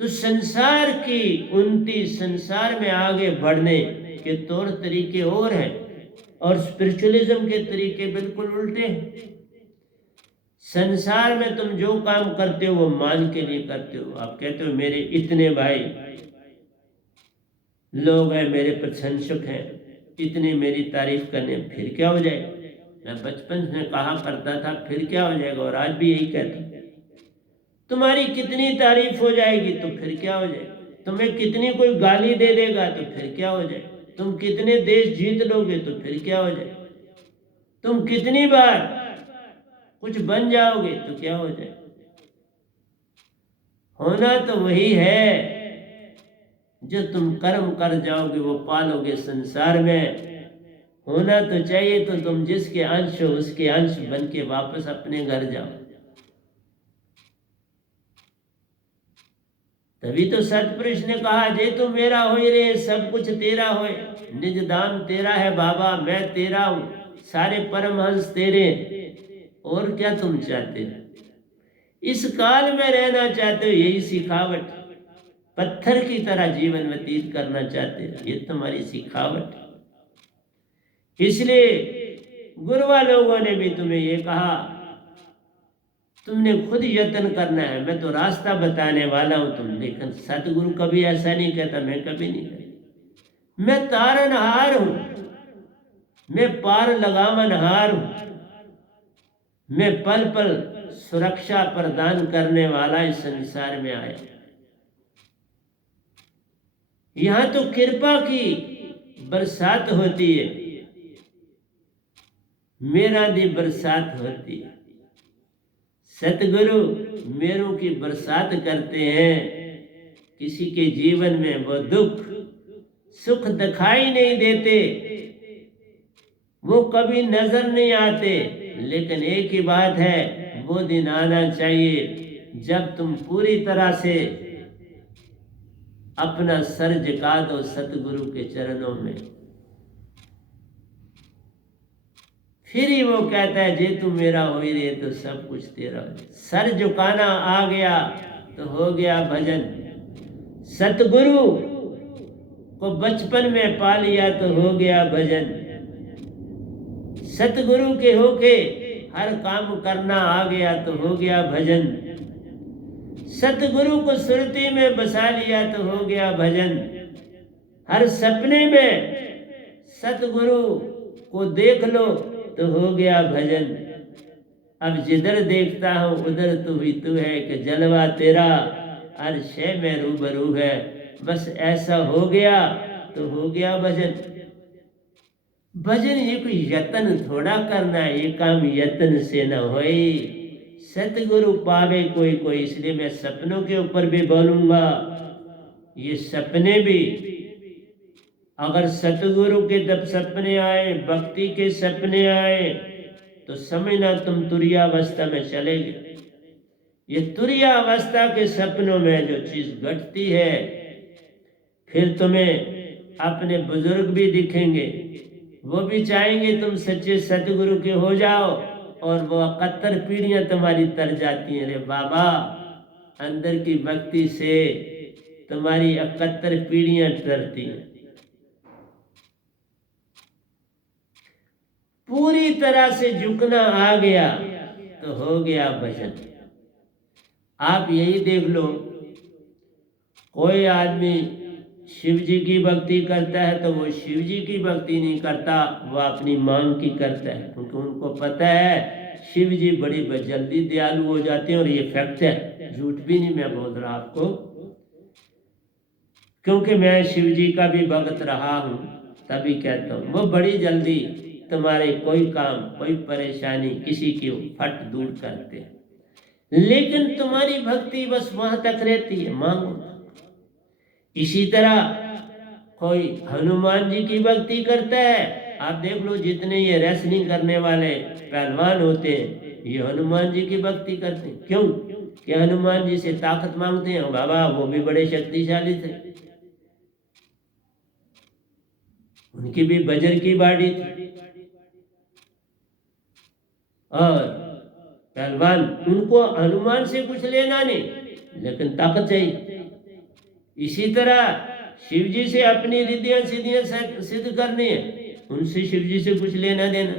तो संसार की उन्नति, संसार में आगे बढ़ने के तौर तरीके और हैं, और स्पिरिचुअलिज्म के तरीके बिल्कुल उल्टे हैं। संसार में तुम जो काम करते हो वो मान के लिए करते हो। आप कहते हो मेरे इतने भाई लोग हैं, मेरे प्रशंसक हैं, इतनी मेरी तारीफ करने, फिर क्या हो जाएगा। मैं बचपन से कहा करता था फिर क्या हो जाएगा, और आज भी यही कहता हूं। तुम्हारी कितनी तारीफ हो जाएगी तो फिर क्या हो जाएगा। तुम्हें कितनी कोई गाली दे देगा तो फिर क्या हो जाएगा। तुम कितने देश जीत लोगे तो फिर क्या हो जाएगा। तुम कितनी बार कुछ बन जाओगे तो क्या हो जाएगा। होना तो वही है, जो तुम कर्म कर जाओगे वो पालोगे संसार में। होना तो चाहिए तो तुम जिसके अंश हो उसके अंश बन के वापस अपने घर जाओ। तभी तो सतपुरुष ने कहा, जे तू मेरा होई रे सब कुछ तेरा होए, निज दान तेरा है बाबा मैं तेरा हूं, सारे परमहंस तेरे, और क्या तुम चाहते हो। इस काल में रहना चाहते हो, यही सिखावट। पत्थर की तरह जीवन व्यतीत करना चाहते हो, ये तुम्हारी सिखावट। इसलिए गुरुवा लोगों ने भी तुम्हें ये कहा, तुमने खुद यत्न करना है। मैं तो रास्ता बताने वाला हूं तुम, लेकिन सतगुरु कभी ऐसा नहीं कहता, मैं कभी नहीं कहता। मैं तारनहार हूं, मैं पार लगावनहार हूं, मैं पल पल सुरक्षा प्रदान करने वाला इस संसार में आया। यहां तो कृपा की बरसात होती है, मेरा दी बरसात होती है। सतगुरु मेरों की बरसात करते हैं। किसी के जीवन में वो दुख सुख दिखाई नहीं देते, वो कभी नजर नहीं आते, लेकिन एक ही बात है, वो दिन आना चाहिए जब तुम पूरी तरह से अपना सर झुका दो सतगुरु के चरणों में। फिर ही वो कहता है, जे तू मेरा हो ही रे तो सब कुछ तेरा हो। सर झुकाना आ गया तो हो गया भजन। सतगुरु को बचपन में पा लिया तो हो गया भजन। सतगुरु के होके हर काम करना आ गया तो हो गया भजन। सतगुरु को सुरती में बसा लिया तो हो गया भजन। हर सपने में सतगुरु को देख लो तो हो गया भजन। अब जिधर देखता हूं उधर तू ही तू है, कि जलवा तेरा हर शय में रूबरू है। बस ऐसा हो गया तो हो गया भजन। भजन ये कोई यत्न थोड़ा करना है, ये काम यत्न से न होए। सतगुरु पावे कोई कोई, इसलिए मैं सपनों के ऊपर भी बोलूंगा। ये सपने भी अगर सतगुरु के जब सपने आए, भक्ति के सपने आए, तो समझना तुम तुरीयावस्था में चले गए। ये तुरीय अवस्था के सपनों में जो चीज घटती है, फिर तुम्हें अपने बुजुर्ग भी दिखेंगे, वो भी चाहेंगे तुम सच्चे सतगुरु के हो जाओ, और वो 71 पीढ़ियां तुम्हारी तर जाती हैं। अरे बाबा, अंदर की भक्ति से तुम्हारी 71 पीढ़ियां तरती हैं। पूरी तरह से झुकना आ गया तो हो गया भजन। आप यही देख लो, कोई आदमी शिव जी की भक्ति करता है तो वो शिव जी की भक्ति नहीं करता, वो अपनी मांग की करता है, क्योंकि उनको पता है शिव जी बड़ी जल्दी दयालु हो जाते हैं। और ये फैक्ट है, झूठ भी नहीं मैं बोल रहा आपको, क्योंकि मैं शिव जी का भी भक्त रहा हूँ, तभी कहता हूँ वो बड़ी जल्दी तुम्हारे कोई काम, कोई परेशानी किसी की फट दूर करते हैं। लेकिन तुम्हारी भक्ति बस वहां तक रहती है, मांगो। इसी तरह कोई हनुमान जी की भक्ति करता है, आप देख लो जितने ये रेसलिंग करने वाले पहलवान होते हैं, ये हनुमान जी की भक्ति करते हैं। क्यों? कि हनुमान जी से ताकत मांगते हैं। बाबा वो भी बड़े शक्तिशाली थे, उनकी भी वज्र की बाड़ी थी, और पहलवान, उनको हनुमान से कुछ लेना नहीं, लेकिन ताकत चाहिए। इसी तरह शिव जी से अपनी रिद्धियां सिद्धियां सिद्ध करनी है, उनसे शिव जी से कुछ लेना देना,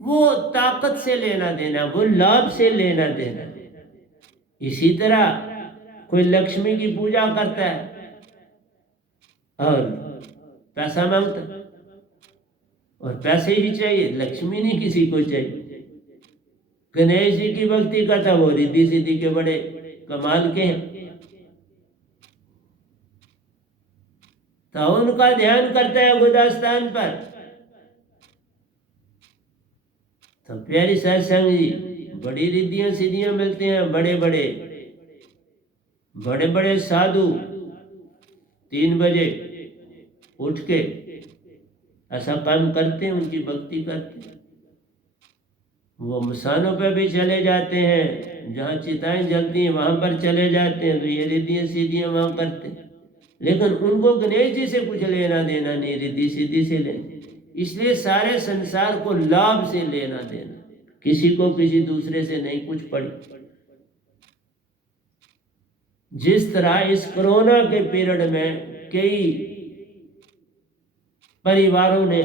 वो ताकत से लेना देना, वो लाभ से लेना देना। इसी तरह कोई लक्ष्मी की पूजा करता है और पैसा मांगता है, और पैसे ही चाहिए, लक्ष्मी नहीं किसी को चाहिए। गणेश जी की भक्ति करता, वो रिद्धि सिद्धि के बड़े कमाल के हैं, तो उनका ध्यान करता है बुद्ध स्थान पर। तो प्यारी सत्संग जी, बड़ी रिद्धियां सिद्धियां मिलते हैं, बड़े बड़े साधु 3 बजे उठ के ऐसा काम करते हैं, उनकी भक्ति करते हैं। वो मसानों पे भी चले जाते हैं, जहाँ चिताएं जलती हैं वहां पर चले जाते हैं, तो ये रिद्धियां सिद्धियां वहां करते हैं। लेकिन उनको गणेश जी से कुछ लेना देना नहीं, रिद्धि सिद्धि से लेना। इसलिए सारे संसार को लाभ से लेना देना, किसी को किसी दूसरे से नहीं कुछ पड़ी। जिस तरह इस कोरोना के पीरियड में कई परिवारों ने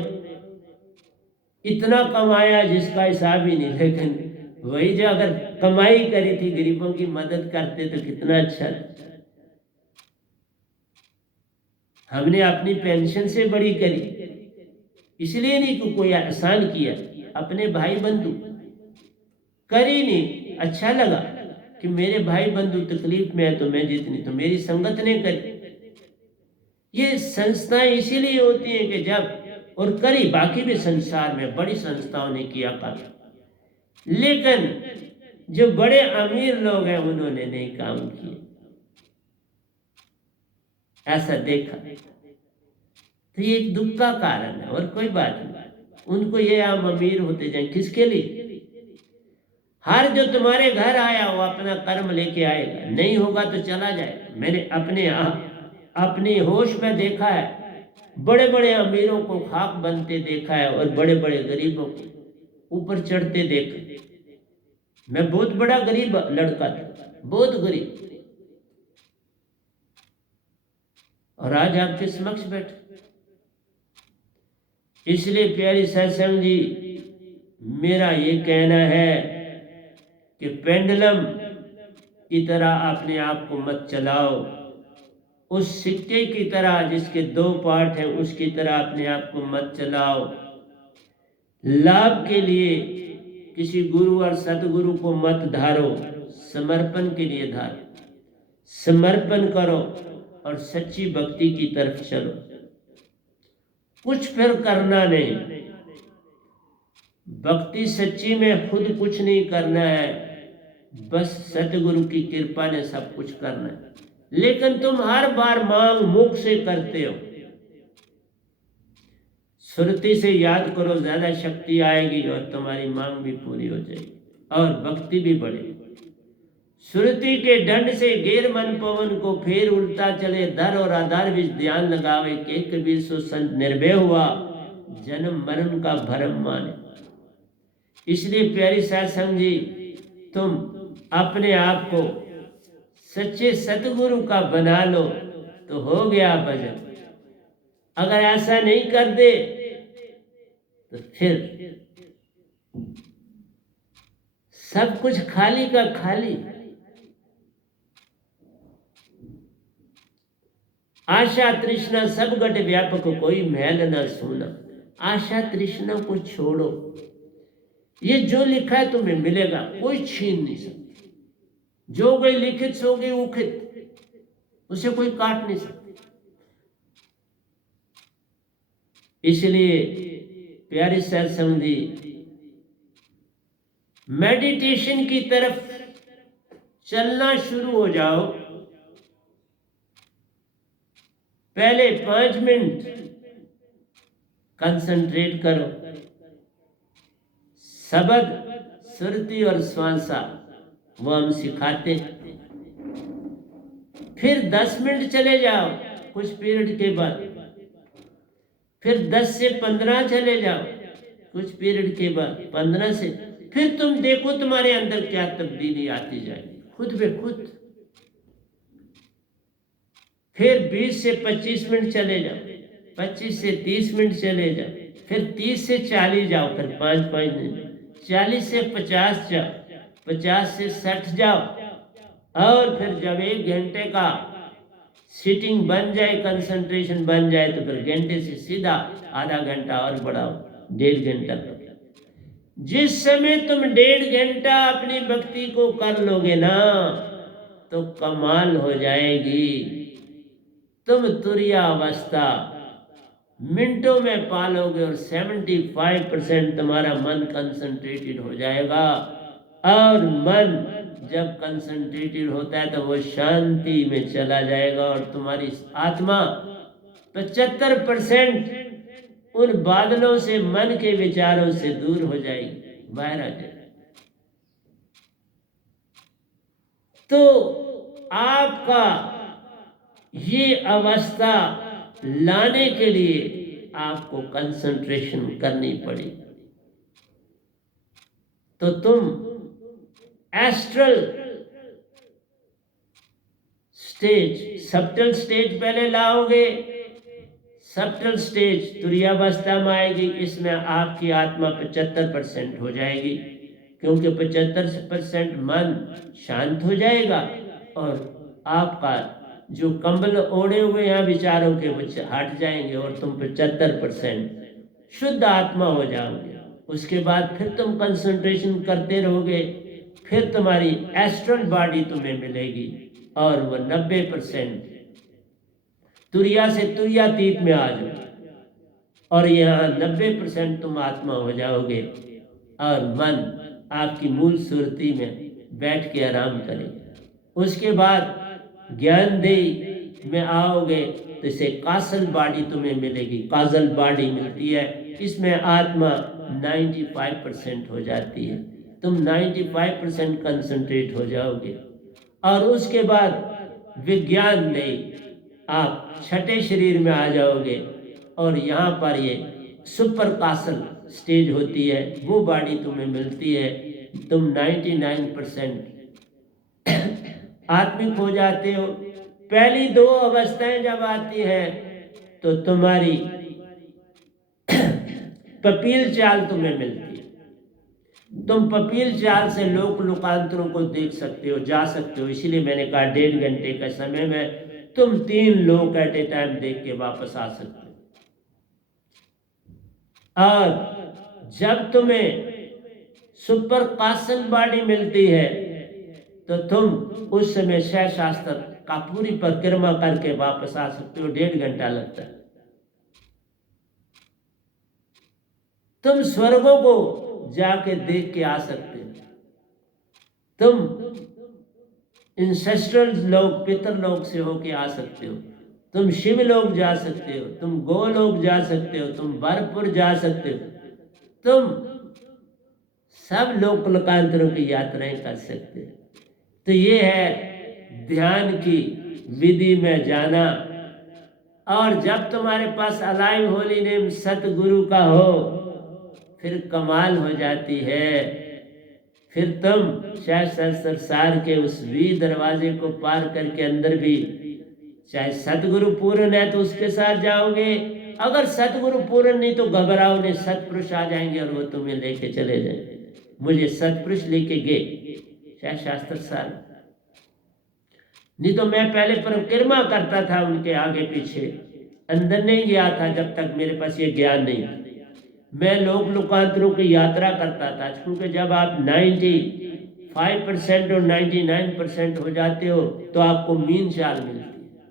इतना कमाया जिसका हिसाब ही नहीं, लेकिन वही जो अगर कमाई करी थी गरीबों की मदद करते तो कितना अच्छा। हमने अपनी पेंशन से बड़ी करी, इसलिए नहीं कि कोई एहसान किया, अपने भाई बंधु करी नहीं, अच्छा लगा कि मेरे भाई बंधु तकलीफ में है तो मैं जितनी तो मेरी संगत ने करी। ये संस्थाएं इसीलिए होती हैं कि जब, और करी बाकी भी संसार में बड़ी संस्थाओं ने किया काम, लेकिन जो बड़े अमीर लोग हैं उन्होंने नहीं काम किए, ऐसा देखा। तो ये एक दुख का कारण है और कोई बात नहीं। उनको ये हम अमीर होते जाए किसके लिए? हर जो तुम्हारे घर आया वो अपना कर्म लेके आएगा, नहीं होगा तो चला जाएगा। मैंने अपने होश में देखा है, बड़े बड़े अमीरों को खाक बनते देखा है और बड़े बड़े गरीबों को ऊपर चढ़ते देखा। मैं बहुत बड़ा गरीब लड़का था, बहुत गरीब, और आज आपके समक्ष बैठे। इसलिए प्यारी सत्संग जी, मेरा ये कहना है कि पेंडुलम की तरह अपने आप को मत चलाओ, उस सिक्के की तरह जिसके 2 पार्ट हैं उसकी तरह अपने आप को मत चलाओ। लाभ के लिए किसी गुरु और सतगुरु को मत धारो, समर्पण के लिए धारो, समर्पण करो और सच्ची भक्ति की तरफ चलो। कुछ फिर करना नहीं, भक्ति सच्ची में खुद कुछ नहीं करना है, बस सतगुरु की कृपा ने सब कुछ करना है। लेकिन तुम हर बार मांग मुख से करते हो, सुरती से याद करो, ज्यादा शक्ति आएगी और तुम्हारी मांग भी पूरी हो जाएगी और भक्ति भी बढ़ेगी। सुरती के दंड से गेर मन पवन को फेर उल्टा चले धर और आधार विच ध्यान लगावे के कबीर सो संत निर्भय हुआ जन्म मरण का भरम माने। इसलिए प्यारी साध संग जी, तुम अपने आप को सच्चे सतगुरु का बना लो तो हो गया भजन। अगर ऐसा नहीं कर दे तो फिर सब कुछ खाली का खाली। आशा तृष्णा सब घट व्यापक कोई महल न सोना। आशा तृष्णा को छोड़ो, ये जो लिखा है तुम्हें मिलेगा, कोई छीन नहीं सकता। जो गई लिखित सो गई उखित, उसे कोई काट नहीं सकता। इसलिए प्यारे सत्संगी, मेडिटेशन की तरफ चलना शुरू हो जाओ। पहले 5 मिनट कंसंट्रेट करो, शब्द, सुरती और श्वासा वो हम सिखाते। फिर 10 मिनट चले जाओ कुछ पीरियड के बाद, फिर 10 से 15 चले जाओ कुछ पीरियड के बाद, 15 से फिर तुम देखो तुम्हारे अंदर क्या तब्दीली आती जाएगी खुद बे खुद। फिर 20 से 25 मिनट चले जाओ, 25 से 30 मिनट चले जाओ, फिर 30 से 40 जाओ, फिर 5-5 मिनट, 40 से 50 जाओ, 50 से 60 जाओ, और फिर जब 1 घंटे का सिटिंग बन जाए, कंसंट्रेशन बन जाए, तो फिर घंटे से सीधा आधा घंटा और बढ़ाओ, 1.5 घंटा तक। जिस समय तुम 1.5 घंटा अपनी भक्ति को कर लोगे ना, तो कमाल हो जाएगी। तुम तुरिया अवस्था मिनटों में पालोगे और 75% तुम्हारा मन कंसंट्रेटेड हो जाएगा। और मन जब कंसंट्रेटेड होता है तो वो शांति में चला जाएगा और तुम्हारी आत्मा 75% उन बादलों से, मन के विचारों से दूर हो जाएगी, बाहर आ जाएगी। तो आपका ये अवस्था लाने के लिए आपको कंसंट्रेशन करनी पड़ी। तो तुम एस्ट्रल स्टेज, सब्टल स्टेज पहले लाओगे। सब्टल स्टेज तुरीयावस्था में आएगी, इसमें आपकी आत्मा 75% हो जाएगी, क्योंकि 75% मन शांत हो जाएगा और आपका जो कंबल ओढ़े हुए हैं विचारों के वो हट जाएंगे और तुम 75% शुद्ध आत्मा हो जाओगे। उसके बाद फिर तुम कंसंट्रेशन करते रहोगे, फिर तुम्हारी एस्ट्रल बॉडी तुम्हें मिलेगी और वो 90% तुरिया से तुरियातीत में आ जाओ और यहाँ 90% तुम आत्मा हो जाओगे और मन आपकी मूल सुरती में बैठ के आराम करेगा। उसके बाद ज्ञान देही में आओगे तो इसे कासल बॉडी तुम्हें मिलेगी, काजल बॉडी मिलती है। इसमें आत्मा 95% हो जाती है, तुम 95% कंसंट्रेट हो जाओगे। और उसके बाद विज्ञान देही आप 6ठे शरीर में आ जाओगे और यहाँ पर ये सुपर कासल स्टेज होती है, वो बॉडी तुम्हें मिलती है। तुम 99% आत्मिक हो जाते हो। पहली 2 अवस्थाएं जब आती हैं तो तुम्हारी पपील चाल तुम्हें मिलती है। तुम पपील चाल से लोक लोकांतरों को देख सकते हो, जा सकते हो। इसीलिए मैंने कहा 1.5 घंटे का समय में तुम 3 लोक एट ए टाइम देख के वापस आ सकते हो। और जब तुम्हें सुपर कासल बॉडी मिलती है तो तुम उस समय शय शास्त्र का पूरी परिक्रमा करके वापस आ सकते हो। 1.5 घंटा लगता है। तुम स्वर्गों को जाके देख के आ सकते हो। तुम इंसेस्ट्रल लोग, पितरलोक से होके आ सकते हो। तुम शिवलोक जा सकते हो, तुम गोलोक जा सकते हो, तुम बरपुर जा सकते हो। तुम सब लोक लोकांतरों की यात्राएं कर सकते हो। तो ये है ध्यान की विधि में जाना। और जब तुम्हारे पास अलाइव होली नेम सतगुरु का हो, फिर कमाल हो जाती है। फिर तुम शास्त्र सार के उस वी दरवाजे को पार करके अंदर भी, चाहे सतगुरु पूर्ण है तो उसके साथ जाओगे, अगर सतगुरु पूर्ण नहीं तो घबराओ नहीं, सतपुरुष आ जाएंगे और वो तुम्हें लेके चले जाएंगे। मुझे सतपुरुष लेके गए शायद शास्त्र सार, नहीं तो मैं पहले परिक्रमा करता था उनके आगे पीछे, अंदर नहीं गया था जब तक मेरे पास ये ज्ञान नहीं। मैं लोक लोकांतरों की यात्रा करता था, क्योंकि जब आप 95% और 99% हो जाते हो तो आपको मीन चाल मिलती है।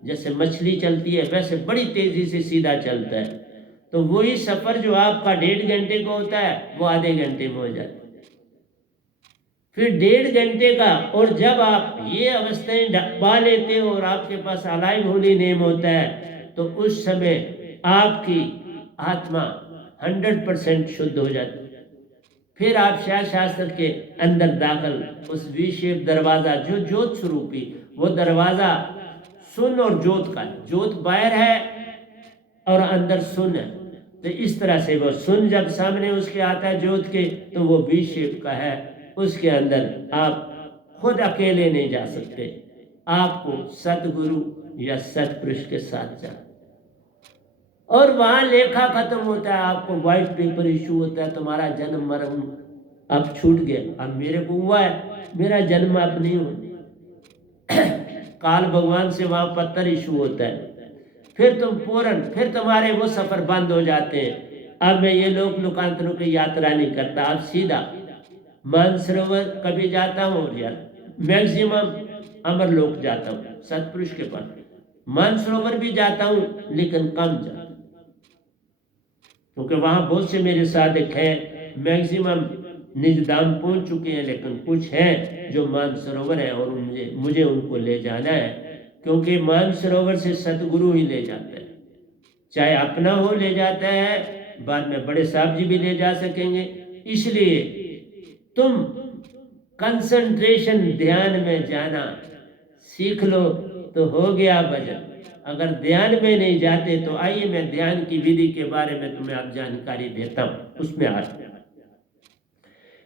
जैसे मछली चलती है वैसे बड़ी तेजी से सीधा चलता है। तो वही सफर जो आपका 1.5 घंटे का होता है वो आधे घंटे में हो जाता है, फिर 1.5 घंटे का। और जब आप ये अवस्थाएं पा लेते हो और आपके पास अलाइव होली नेम होता है, तो उस समय आपकी आत्मा 100% शुद्ध हो जाती है। फिर आप शास्त्र के अंदर दाखिल, उस विशेष दरवाजा जो ज्योत स्वरूपी, वो दरवाजा सुन और ज्योत का, ज्योत बाहर है और अंदर सुन है। तो इस तरह से वो सुन जब सामने उसके आता है ज्योत के, तो वो विशेष का है। उसके अंदर आप खुद अकेले नहीं जा सकते, आपको सतगुरु या सतपुरुष के साथ जाना। और वहां लेखा खत्म होता है, आपको व्हाइट पेपर इशू होता है, तुम्हारा जन्म मरण अब छूट गया। अब मेरे को हुआ है, मेरा जन्म अब नहीं हो। काल भगवान से वहां पत्थर इशू होता है, फिर तुम पूर्ण, फिर तुम्हारे वो सफर बंद हो जाते हैं। अब मैं ये लोक लोकांतरों की यात्रा नहीं करता, अब सीधा मानसरोवर कभी जाता हूँ और यार मैक्सिमम अमरलोक जाता हूँ सतपुरुष के पास। मानसरोवर भी जाता हूँ लेकिन कम जाता, क्योंकि वहां बहुत से मेरे साधक हैं, मैक्सिमम निज धाम पहुंच चुके हैं, लेकिन कुछ हैं जो मानसरोवर है और मुझे उनको ले जाना है, क्योंकि मानसरोवर से सतगुरु ही ले जाता है। चाहे अपना हो ले जाता है, बाद में बड़े साहब जी भी ले जा सकेंगे। इसलिए तुम कंसंट्रेशन ध्यान में जाना सीख लो तो हो गया भजन। अगर ध्यान में नहीं जाते तो आइए मैं ध्यान की विधि के बारे में तुम्हें अब जानकारी देता हूं, उसमें आ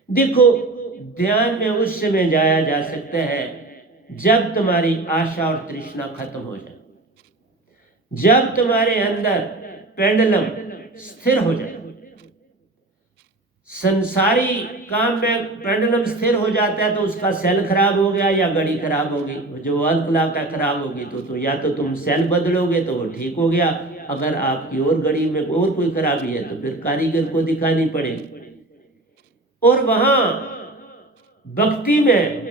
देखो। ध्यान में उस समय जाया जा सकता है जब तुम्हारी आशा और तृष्णा खत्म हो जाए, जब तुम्हारे अंदर पेंडुलम स्थिर हो जाए। संसारी काम में पेंडुलम स्थिर हो जाता है तो उसका सेल खराब हो गया या घड़ी खराब होगी, जो वाल क्लॉक का खराब होगी तो या तो तुम सेल बदलोगे तो वो ठीक हो गया, अगर आपकी और घड़ी में और कोई खराबी है तो फिर कारीगर को दिखानी पड़ेगी। और वहां भक्ति में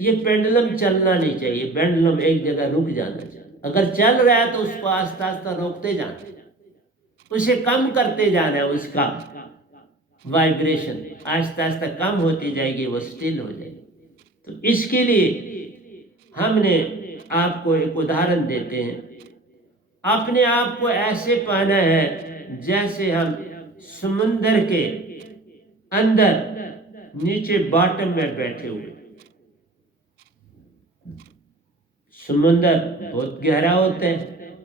ये पेंडुलम चलना नहीं चाहिए, पेंडुलम एक जगह रुक जाना चाहिए। अगर चल रहा है तो उसको आस्ता आस्ता रोकते जाना, उसे कम करते जाना है, उसका वाइब्रेशन आस्ता आस्ता कम होती जाएगी, वो स्टिल हो जाएगी। तो इसके लिए हमने आपको एक उदाहरण देते हैं। अपने आप को ऐसे पाना है जैसे हम समुंदर के अंदर नीचे बॉटम में बैठे हुए। समुंदर बहुत गहरा होता है,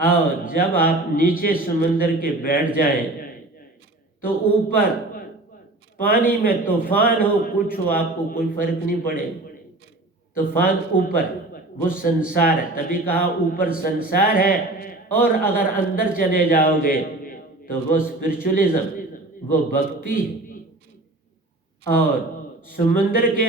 और जब आप नीचे समुंदर के बैठ जाएं तो ऊपर पानी में तूफान हो कुछ हो आपको कोई फर्क नहीं पड़े। तूफान ऊपर, वो संसार है, तभी कहा ऊपर संसार है। और अगर अंदर चले जाओगे तो वो स्पिरिचुअलिज्म, वो भक्ति है। और समुद्र के